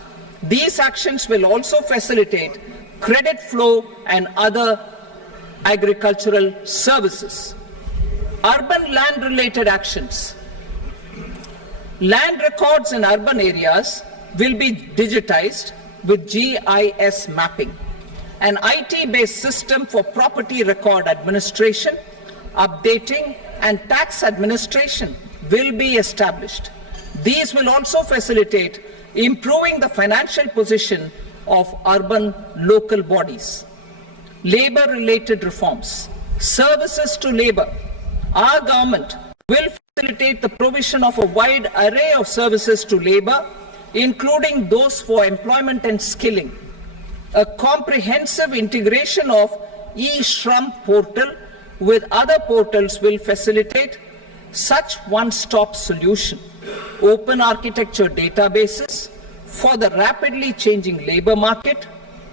These actions will also facilitate credit flow and other agricultural services. Urban land-related actions. Land records in urban areas will be digitized with GIS mapping. An IT-based system for property record administration, updating, and tax administration will be established. These will also facilitate improving the financial position of urban local bodies. Labor-related reforms. Services to labor. Our government will facilitate the provision of a wide array of services to labor, including those for employment and skilling. A comprehensive integration of eShram portal with other portals will facilitate such one-stop solution. Open architecture databases for the rapidly changing labor market,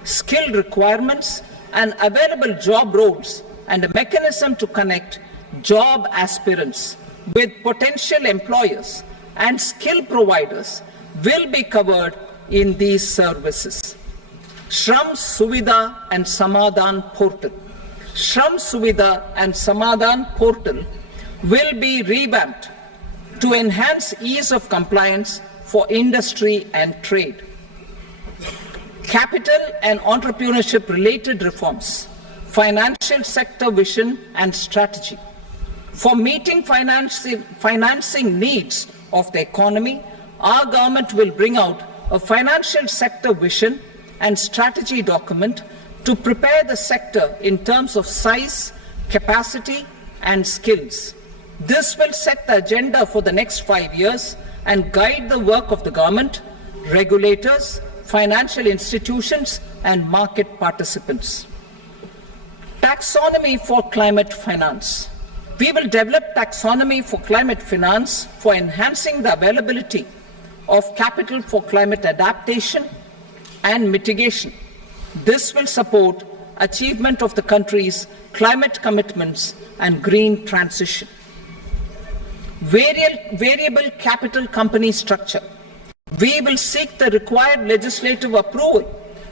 skill requirements, and available job roles, and a mechanism to connect job aspirants with potential employers and skill providers will be covered in these services. Shram Suvidha and Samadhan portal. Shram Suvidha and Samadhan portal will be revamped to enhance ease of compliance for industry and trade. Capital and entrepreneurship related reforms, financial sector vision and strategy. For meeting financing needs of the economy, our government will bring out a financial sector vision and strategy document to prepare the sector in terms of size, capacity, and skills. This will set the agenda for the next 5 years and guide the work of the government, regulators, financial institutions, and market participants. Taxonomy for climate finance. We will develop taxonomy for climate finance for enhancing the availability of capital for climate adaptation and mitigation. This will support achievement of the country's climate commitments and green transition. Variable capital company structure. We will seek the required legislative approval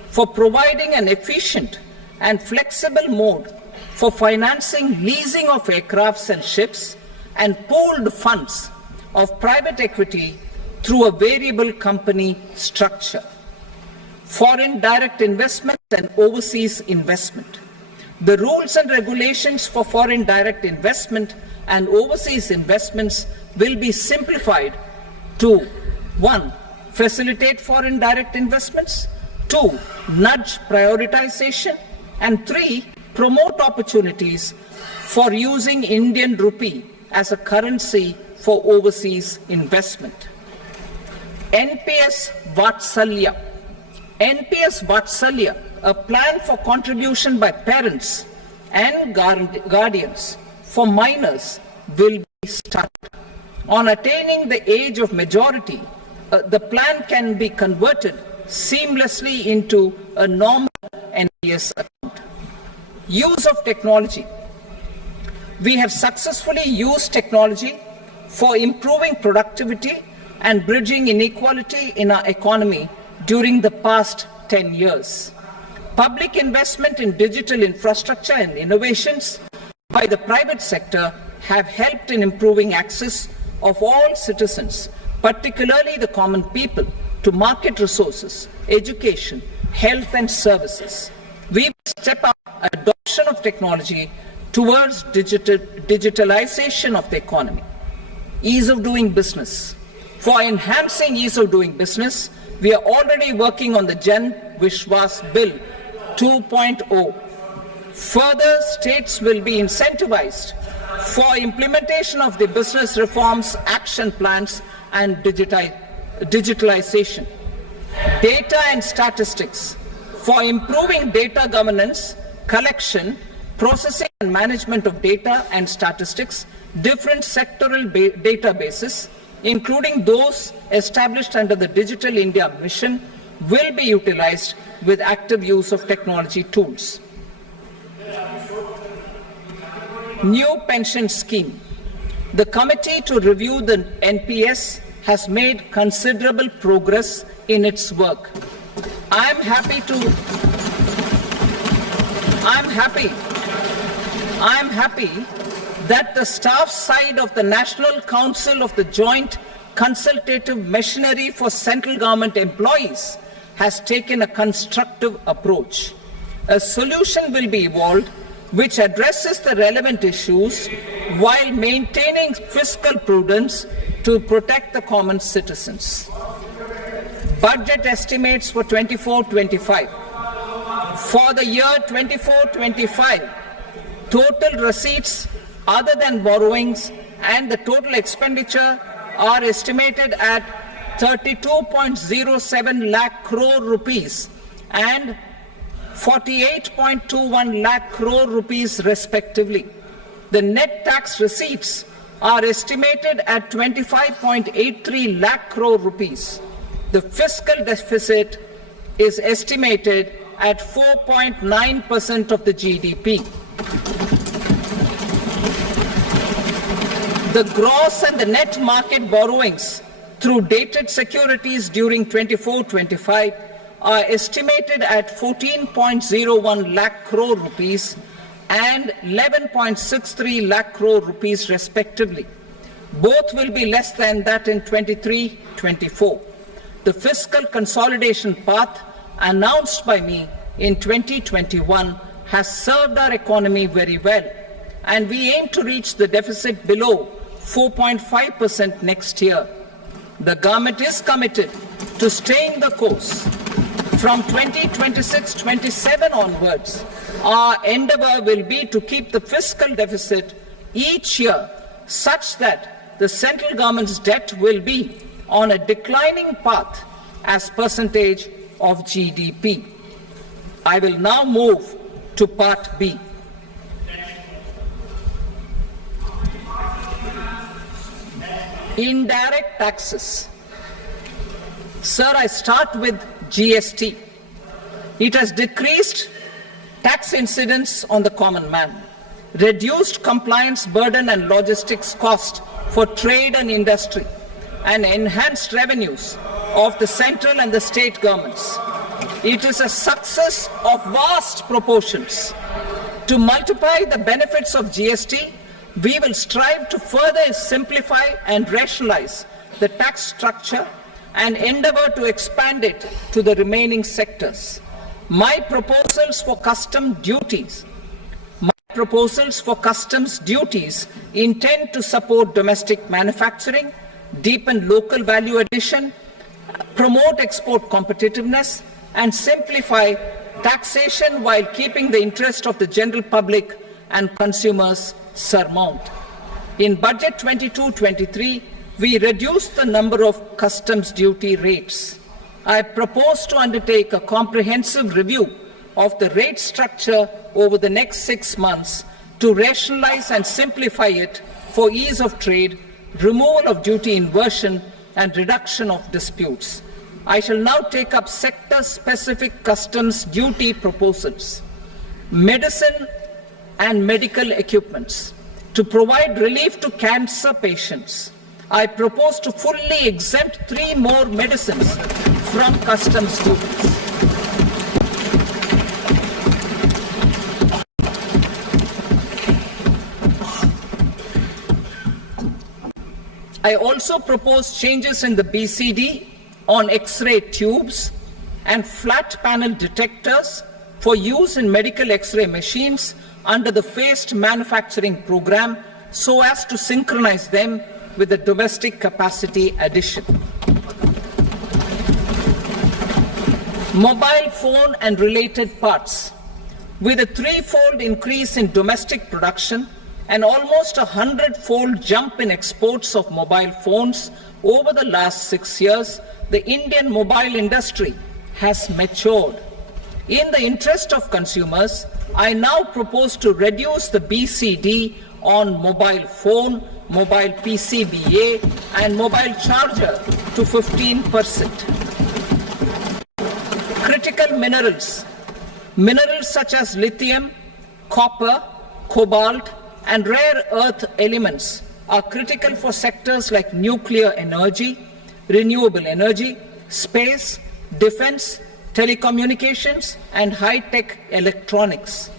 for providing an efficient and flexible mode for financing leasing of aircrafts and ships and pooled funds of private equity through a variable company structure. Foreign direct investment and overseas investment. The rules and regulations for foreign direct investment and overseas investments will be simplified to 1. Facilitate foreign direct investments, 2. Nudge prioritization, and 3. Promote opportunities for using Indian rupee as a currency for overseas investment. NPS Vatsalya. NPS Vatsalya, a plan for contribution by parents and guardians for minors, will be started. On attaining the age of majority, the plan can be converted seamlessly into a normal NPS account. Use of technology. We have successfully used technology for improving productivity and bridging inequality in our economy during the past 10 years. Public investment in digital infrastructure and innovations by the private sector have helped in improving access of all citizens, particularly the common people, to market resources, education, health and services. We will step up adoption of technology towards digitalization of the economy. Ease of doing business. For enhancing ease of doing business, we are already working on the Jan Vishwas Bill 2.0. Further, states will be incentivized for implementation of the business reforms, action plans and digitalization. Data and statistics. For improving data governance, collection, processing and management of data and statistics, different sectoral databases, including those established under the Digital India Mission, will be utilized with active use of technology tools. New pension scheme. The committee to review the NPS has made considerable progress in its work. I'm happy that the staff side of the National Council of the Joint Consultative Machinery for Central Government Employees has taken a constructive approach. A solution will be evolved which addresses the relevant issues while maintaining fiscal prudence to protect the common citizens. Budget estimates for 24-25. For the year 24-25, total receipts other than borrowings and the total expenditure are estimated at 32.07 lakh crore rupees and 48.21 lakh crore rupees respectively. The net tax receipts are estimated at 25.83 lakh crore rupees. The fiscal deficit is estimated at 4.9% of the GDP. The gross and the net market borrowings through dated securities during 24-25 are estimated at 14.01 lakh crore rupees and 11.63 lakh crore rupees respectively. Both will be less than that in 23-24. The fiscal consolidation path announced by me in 2021 has served our economy very well, and we aim to reach the deficit below 4.5% next year. The government is committed to staying the course. From 2026-27 onwards, our endeavor will be to keep the fiscal deficit each year such that the central government's debt will be on a declining path as percentage of GDP. I will now move to Part B. Indirect taxes. Sir, I start with GST. It has decreased tax incidence on the common man, reduced compliance burden and logistics cost for trade and industry, and enhanced revenues of the central and the state governments. It is a success of vast proportions. To multiply the benefits of GST, we will strive to further simplify and rationalize the tax structure and endeavor to expand it to the remaining sectors. My proposals for customs duties intend to support domestic manufacturing, deepen local value addition, promote export competitiveness, and simplify taxation while keeping the interest of the general public and consumers surmount. In Budget 22-23, we reduced the number of customs duty rates. I propose to undertake a comprehensive review of the rate structure over the next 6 months to rationalize and simplify it for ease of trade, removal of duty inversion, and reduction of disputes. I shall now take up sector-specific customs duty proposals. Medicine and medical equipments. To provide relief to cancer patients, I propose to fully exempt 3 more medicines from customs duties. I also propose changes in the BCD on X-ray tubes and flat panel detectors for use in medical X-ray machines under the phased manufacturing program so as to synchronize them with the domestic capacity addition. Mobile phone and related parts. With a 3-fold increase in domestic production and almost a 100-fold jump in exports of mobile phones over the last 6 years, the Indian mobile industry has matured. In the interest of consumers, I now propose to reduce the BCD on mobile phone, mobile PCBA, and mobile charger to 15%. Critical minerals. Minerals such as lithium, copper, cobalt, and rare earth elements are critical for sectors like nuclear energy, renewable energy, space, defense, telecommunications, and high-tech electronics.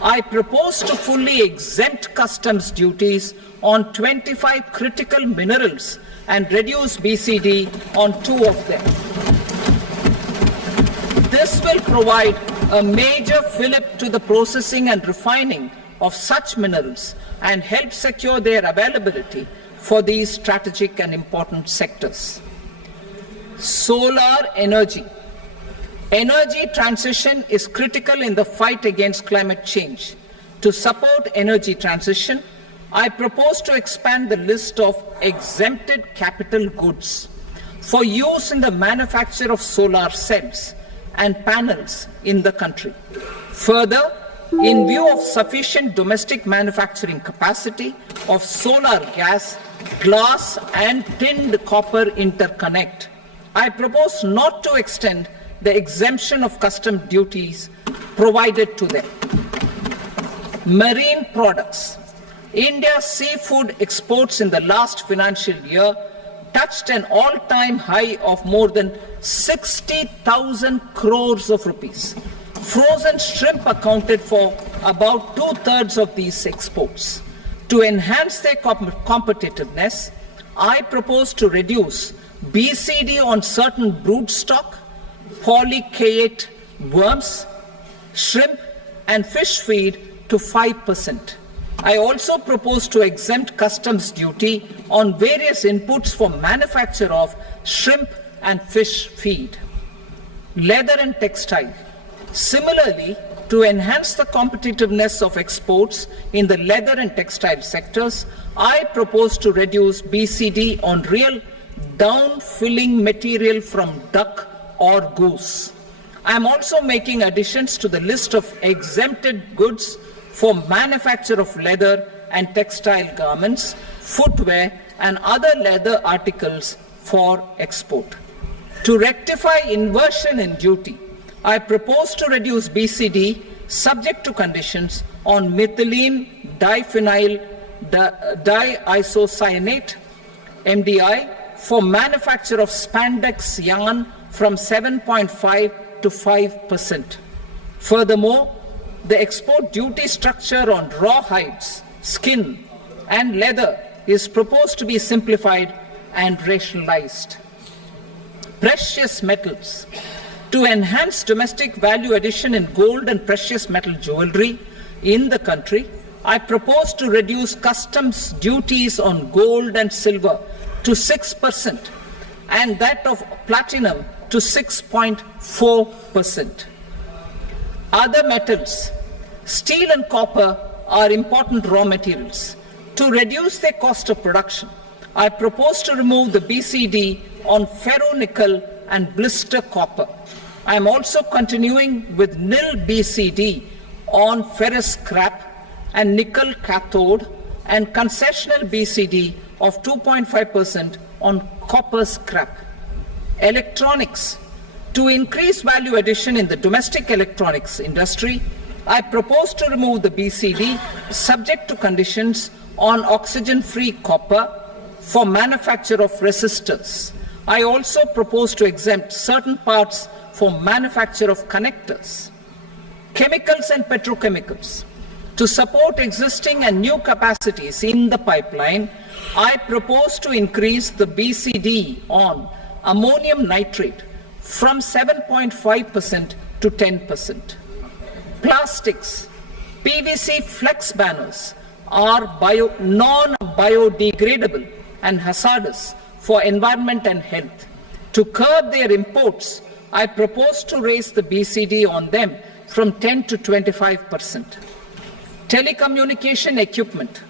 I propose to fully exempt customs duties on 25 critical minerals and reduce BCD on 2 of them. This will provide a major fillip to the processing and refining of such minerals and help secure their availability for these strategic and important sectors. Solar energy. Energy transition is critical in the fight against climate change. To support energy transition, I propose to expand the list of exempted capital goods for use in the manufacture of solar cells and panels in the country. Further, in view of sufficient domestic manufacturing capacity of solar gas, glass, and tinned copper interconnect, I propose not to extend the exemption of custom duties provided to them. Marine products. India's seafood exports in the last financial year touched an all-time high of more than 60,000 crores of rupees. Frozen shrimp accounted for about 2/3 of these exports. To enhance their competitiveness, I propose to reduce BCD on certain broodstock, polychaete worms, shrimp, and fish feed to 5%. I also propose to exempt customs duty on various inputs for manufacture of shrimp and fish feed. Leather and textile. Similarly, to enhance the competitiveness of exports in the leather and textile sectors, I propose to reduce BCD on real down-filling material from duck or goose. I am also making additions to the list of exempted goods for manufacture of leather and textile garments, footwear, and other leather articles for export. To rectify inversion in duty, I propose to reduce BCD subject to conditions on methylene diphenyl diisocyanate MDI for manufacture of spandex yarn from 7.5 to 5%. Furthermore, the export duty structure on raw hides, skin, and leather is proposed to be simplified and rationalized. Precious metals. To enhance domestic value addition in gold and precious metal jewelry in the country, I propose to reduce customs duties on gold and silver to 6% and that of platinum to 6.4%. Other metals. Steel and copper are important raw materials. To reduce their cost of production, I propose to remove the BCD on ferronickel and blister copper. I am also continuing with nil BCD on ferrous scrap and nickel cathode and concessional BCD of 2.5% on copper scrap. Electronics. To increase value addition in the domestic electronics industry, I propose to remove the BCD subject to conditions on oxygen-free copper for manufacture of resistors. I also propose to exempt certain parts for manufacture of connectors. Chemicals and petrochemicals. To support existing and new capacities in the pipeline, I propose to increase the BCD on ammonium nitrate from 7.5% to 10%. Plastics. PVC flex banners are non-biodegradable and hazardous for environment and health. To curb their imports, I propose to raise the BCD on them from 10 to 25%. Telecommunication equipment.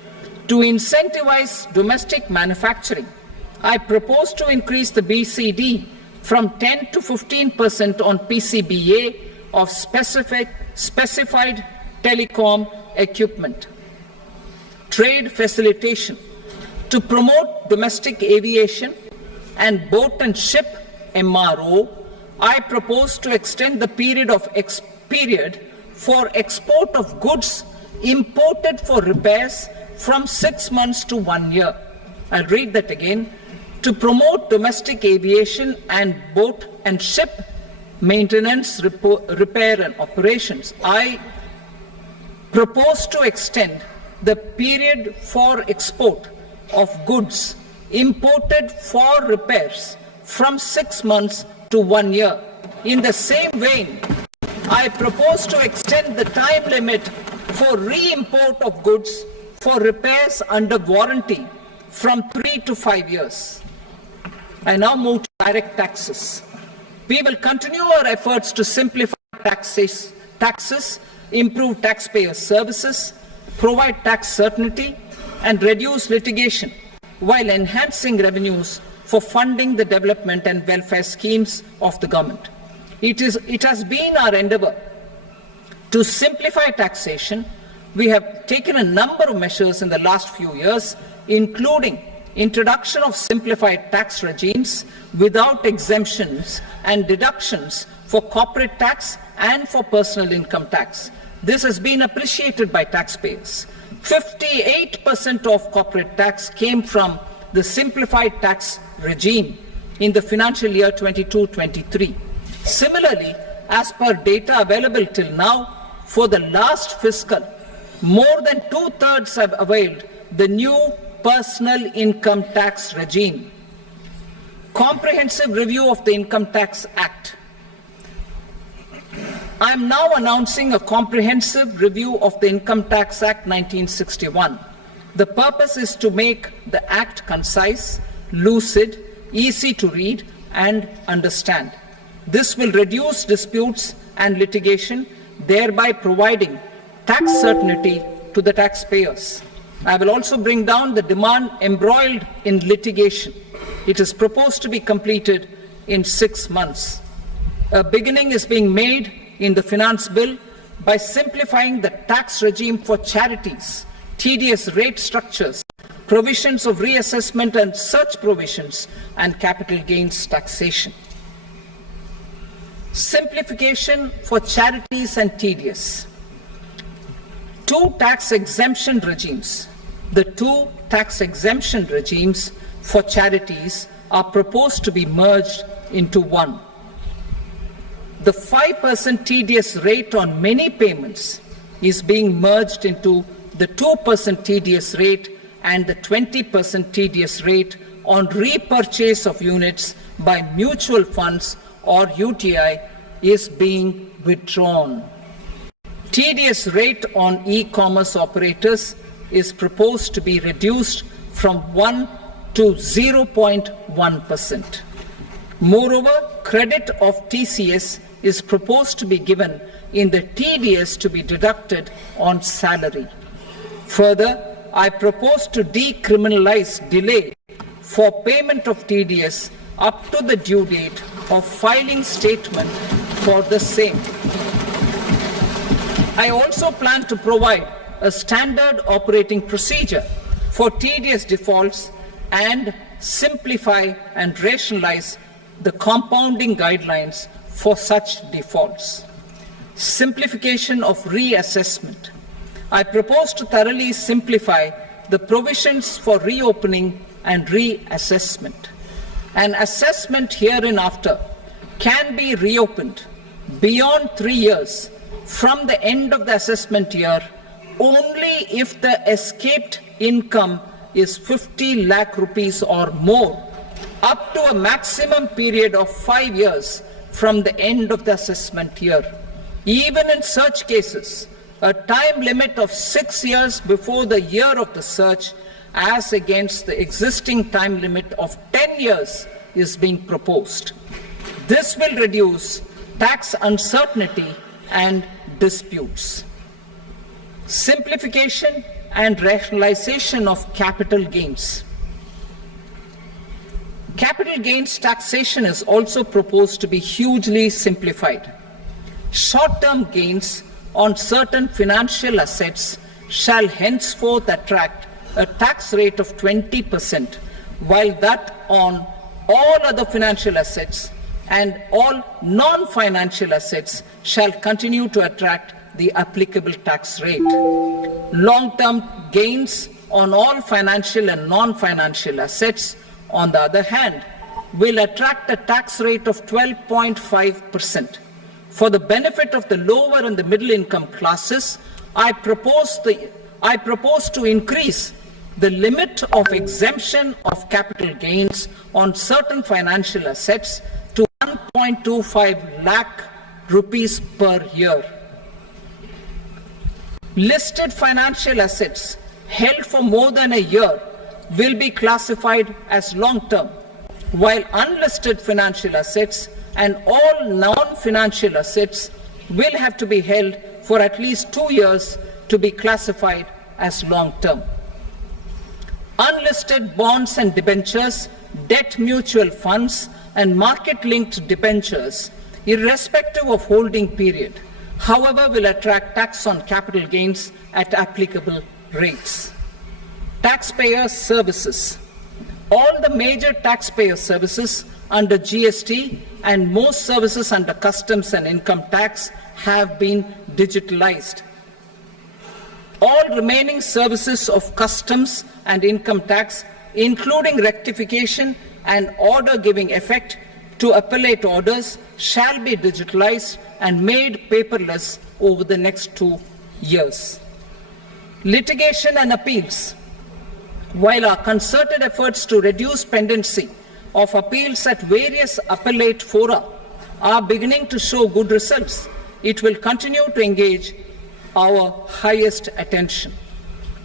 To incentivize domestic manufacturing, I propose to increase the BCD from 10 to 15% on PCBA of specified telecom equipment. Trade facilitation. To promote domestic aviation and boat and ship MRO, I propose to extend the period for export of goods imported for repairs from 6 months to 1 year. I'll read that again. To promote domestic aviation and boat and ship maintenance, repair and operations, I propose to extend the period for export of goods imported for repairs from 6 months to 1 year. In the same vein, I propose to extend the time limit for re-import of goods for repairs under warranty from 3 to 5 years. I now move to direct taxes. We will continue our efforts to simplify taxes, improve taxpayer services, provide tax certainty, and reduce litigation while enhancing revenues for funding the development and welfare schemes of the government. It has been our endeavor to simplify taxation. We have taken a number of measures in the last few years, including introduction of simplified tax regimes without exemptions and deductions for corporate tax and for personal income tax. This has been appreciated by taxpayers. 58% of corporate tax came from the simplified tax regime in the financial year 22-23. Similarly, as per data available till now, for the last fiscal, more than 2/3 have availed the new personal income tax regime. Comprehensive review of the Income Tax Act. I am now announcing a comprehensive review of the Income Tax Act 1961. The purpose is to make the Act concise, lucid, easy to read and understand. This will reduce disputes and litigation, thereby providing tax certainty to the taxpayers. I will also bring down the demand embroiled in litigation. It is proposed to be completed in 6 months. A beginning is being made in the Finance Bill by simplifying the tax regime for charities, tedious rate structures, provisions of reassessment and such provisions, and capital gains taxation. Simplification for charities and tedious. Two tax exemption regimes. The two tax exemption regimes for charities are proposed to be merged into one. The 5% TDS rate on many payments is being merged into the 2% TDS rate, and the 20% TDS rate on repurchase of units by mutual funds or UTI is being withdrawn. TDS rate on e-commerce operators is proposed to be reduced from 1 to 0.1%. Moreover, credit of TCS is proposed to be given in the TDS to be deducted on salary. Further, I propose to decriminalize delay for payment of TDS up to the due date of filing statement for the same. I also plan to provide a standard operating procedure for TDS defaults and simplify and rationalize the compounding guidelines for such defaults. simplification of reassessment. I propose to thoroughly simplify the provisions for reopening and reassessment. An assessment hereinafter can be reopened beyond 3 years from the end of the assessment year only if the escaped income is 50 lakh rupees or more, up to a maximum period of 5 years from the end of the assessment year. Even in such cases, a time limit of 6 years before the year of the search, as against the existing time limit of 10 years, is being proposed. This will reduce tax uncertainty and disputes. Simplification and rationalization of capital gains. Capital gains taxation is also proposed to be hugely simplified. Short-term gains on certain financial assets shall henceforth attract a tax rate of 20%, while that on all other financial assets and all non-financial assets shall continue to attract the applicable tax rate. Long-term gains on all financial and non-financial assets, on the other hand, will attract a tax rate of 12.5%. For the benefit of the lower and the middle income classes, I propose to increase the limit of exemption of capital gains on certain financial assets to 1.25 lakh rupees per year. Listed financial assets held for more than a year will be classified as long-term, while unlisted financial assets and all non-financial assets will have to be held for at least 2 years to be classified as long-term. Unlisted bonds and debentures, debt mutual funds, and market-linked debentures, irrespective of holding period, however, will attract tax on capital gains at applicable rates. Taxpayer services. All the major taxpayer services under GST and most services under customs and income tax have been digitalized. All remaining services of customs and income tax, including rectification and order giving effect to appellate orders, shall be digitalized and made paperless over the next 2 years. Litigation and appeals. While our concerted efforts to reduce pendency of appeals at various appellate fora are beginning to show good results, it will continue to engage our highest attention.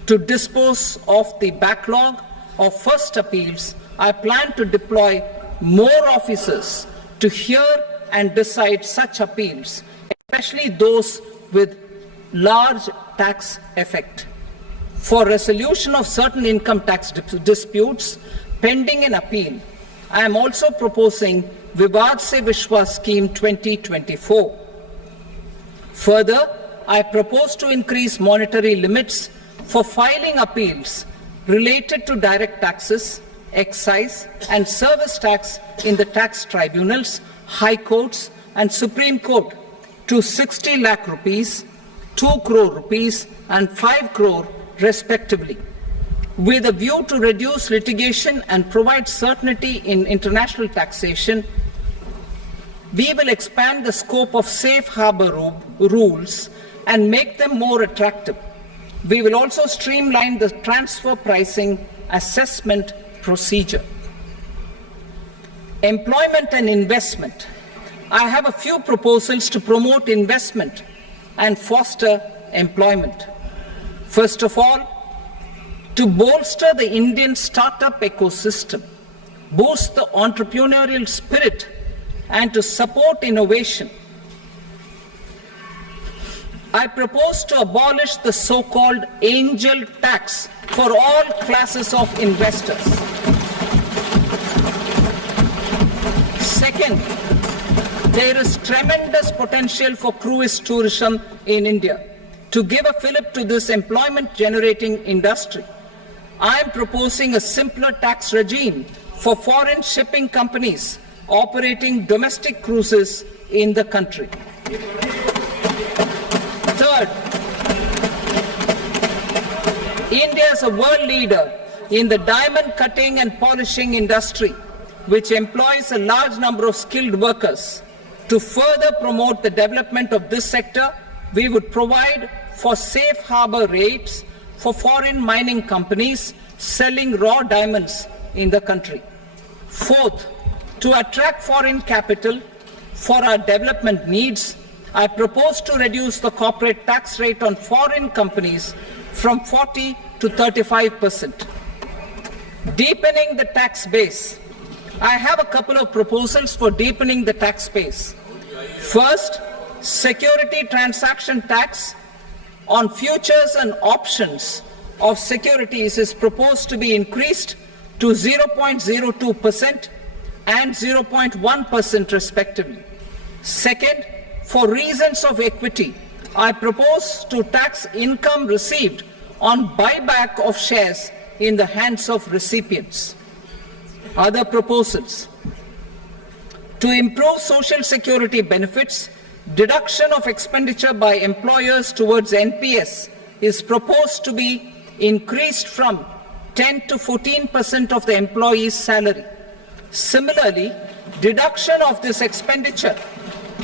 To dispose of the backlog of first appeals, I plan to deploy more officers to hear and decide such appeals, especially those with large tax effect. For resolution of certain income tax disputes pending an appeal, I am also proposing Vivad Se Vishwas Scheme 2024. Further, I propose to increase monetary limits for filing appeals related to direct taxes, excise and service tax in the tax tribunals, high courts and Supreme Court to 60 lakh rupees, 2 crore rupees and 5 crore respectively, with a view to reduce litigation and provide certainty in international taxation. We will expand the scope of safe harbor rules and make them more attractive. We will also streamline the transfer pricing assessment procedure. Employment and investment. I have a few proposals to promote investment and foster employment. First of all, to bolster the Indian startup ecosystem, boost the entrepreneurial spirit, and to support innovation, I propose to abolish the so-called angel tax for all classes of investors. Second, there is tremendous potential for cruise tourism in India. To give a fillip to this employment-generating industry, I am proposing a simpler tax regime for foreign shipping companies operating domestic cruises in the country. India is a world leader in the diamond cutting and polishing industry, which employs a large number of skilled workers. To further promote the development of this sector, we would provide for safe harbor rates for foreign mining companies selling raw diamonds in the country. Fourth, to attract foreign capital for our development needs, I propose to reduce the corporate tax rate on foreign companies from 40 to 35%. Deepening the tax base. I have a couple of proposals for deepening the tax base. First, security transaction tax on futures and options of securities is proposed to be increased to 0.02% and 0.1% respectively. Second, for reasons of equity, I propose to tax income received on buyback of shares in the hands of recipients. Other proposals. To improve social security benefits, deduction of expenditure by employers towards NPS is proposed to be increased from 10 to 14% of the employee's salary. Similarly, deduction of this expenditure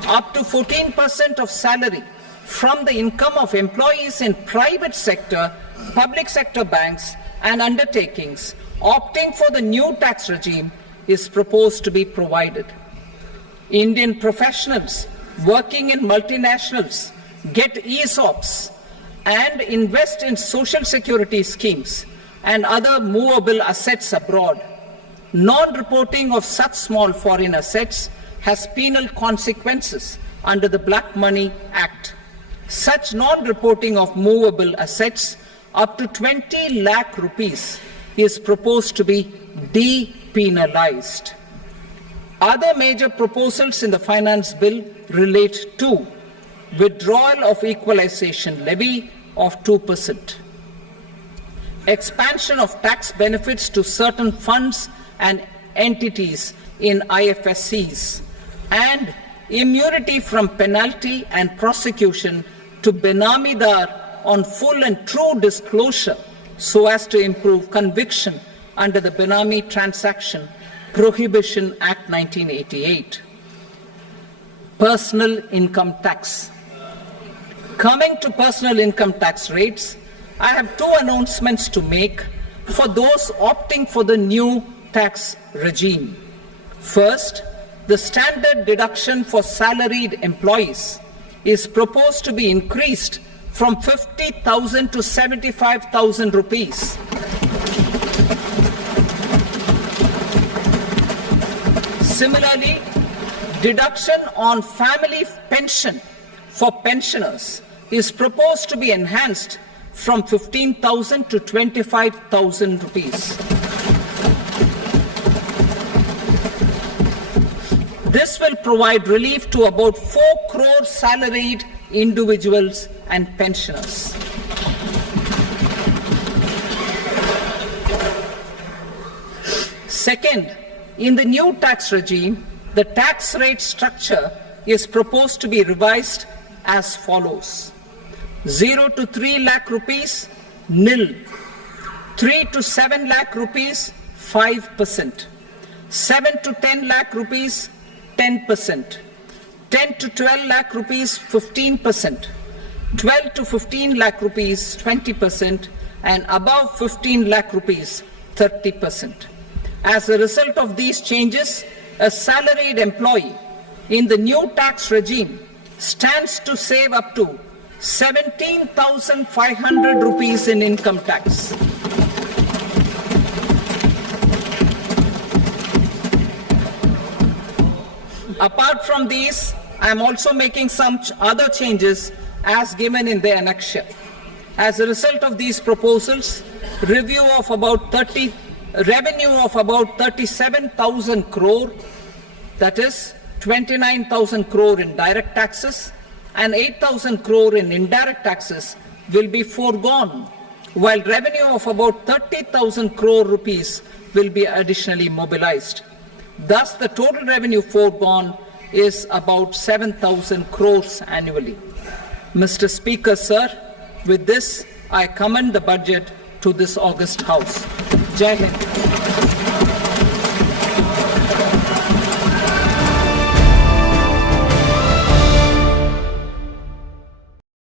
up to 14% of salary from the income of employees in private sector, public sector banks and undertakings opting for the new tax regime is proposed to be provided. Indian professionals working in multinationals get ESOPs and invest in social security schemes and other movable assets abroad. Non-reporting of such small foreign assets has penal consequences under the Black Money Act. Such non-reporting of movable assets up to 20 lakh rupees is proposed to be depenalized. Other major proposals in the finance bill relate to withdrawal of equalization levy of 2%, expansion of tax benefits to certain funds and entities in IFSCs, and immunity from penalty and prosecution to Benamidar on full and true disclosure so as to improve conviction under the Benami Transaction Prohibition Act 1988. Personal income tax. Coming to personal income tax rates, I have two announcements to make for those opting for the new tax regime. First, the standard deduction for salaried employees is proposed to be increased from 50,000 to 75,000 rupees. Similarly, deduction on family pension for pensioners is proposed to be enhanced from 15,000 to 25,000 rupees. This will provide relief to about 4 crore salaried individuals and pensioners. Second, in the new tax regime, the tax rate structure is proposed to be revised as follows. 0 to 3 lakh rupees, nil. 3 to 7 lakh rupees, 5%. 7 to 10 lakh rupees, 10%. 10 to 12 lakh rupees, 15%. 12 to 15 lakh rupees, 20%. And above 15 lakh rupees, 30%. As a result of these changes, a salaried employee in the new tax regime stands to save up to 17,500 rupees in income tax. Apart from these, I am also making some other changes as given in the annexure. As a result of these proposals, revenue of about 37,000 crore, that is 29,000 crore in direct taxes and 8,000 crore in indirect taxes will be foregone, while revenue of about 30,000 crore rupees will be additionally mobilized. Thus, the total revenue foregone is about 7,000 crores annually. Mr. Speaker, sir, with this, I commend the budget to this august house. Jai Hind.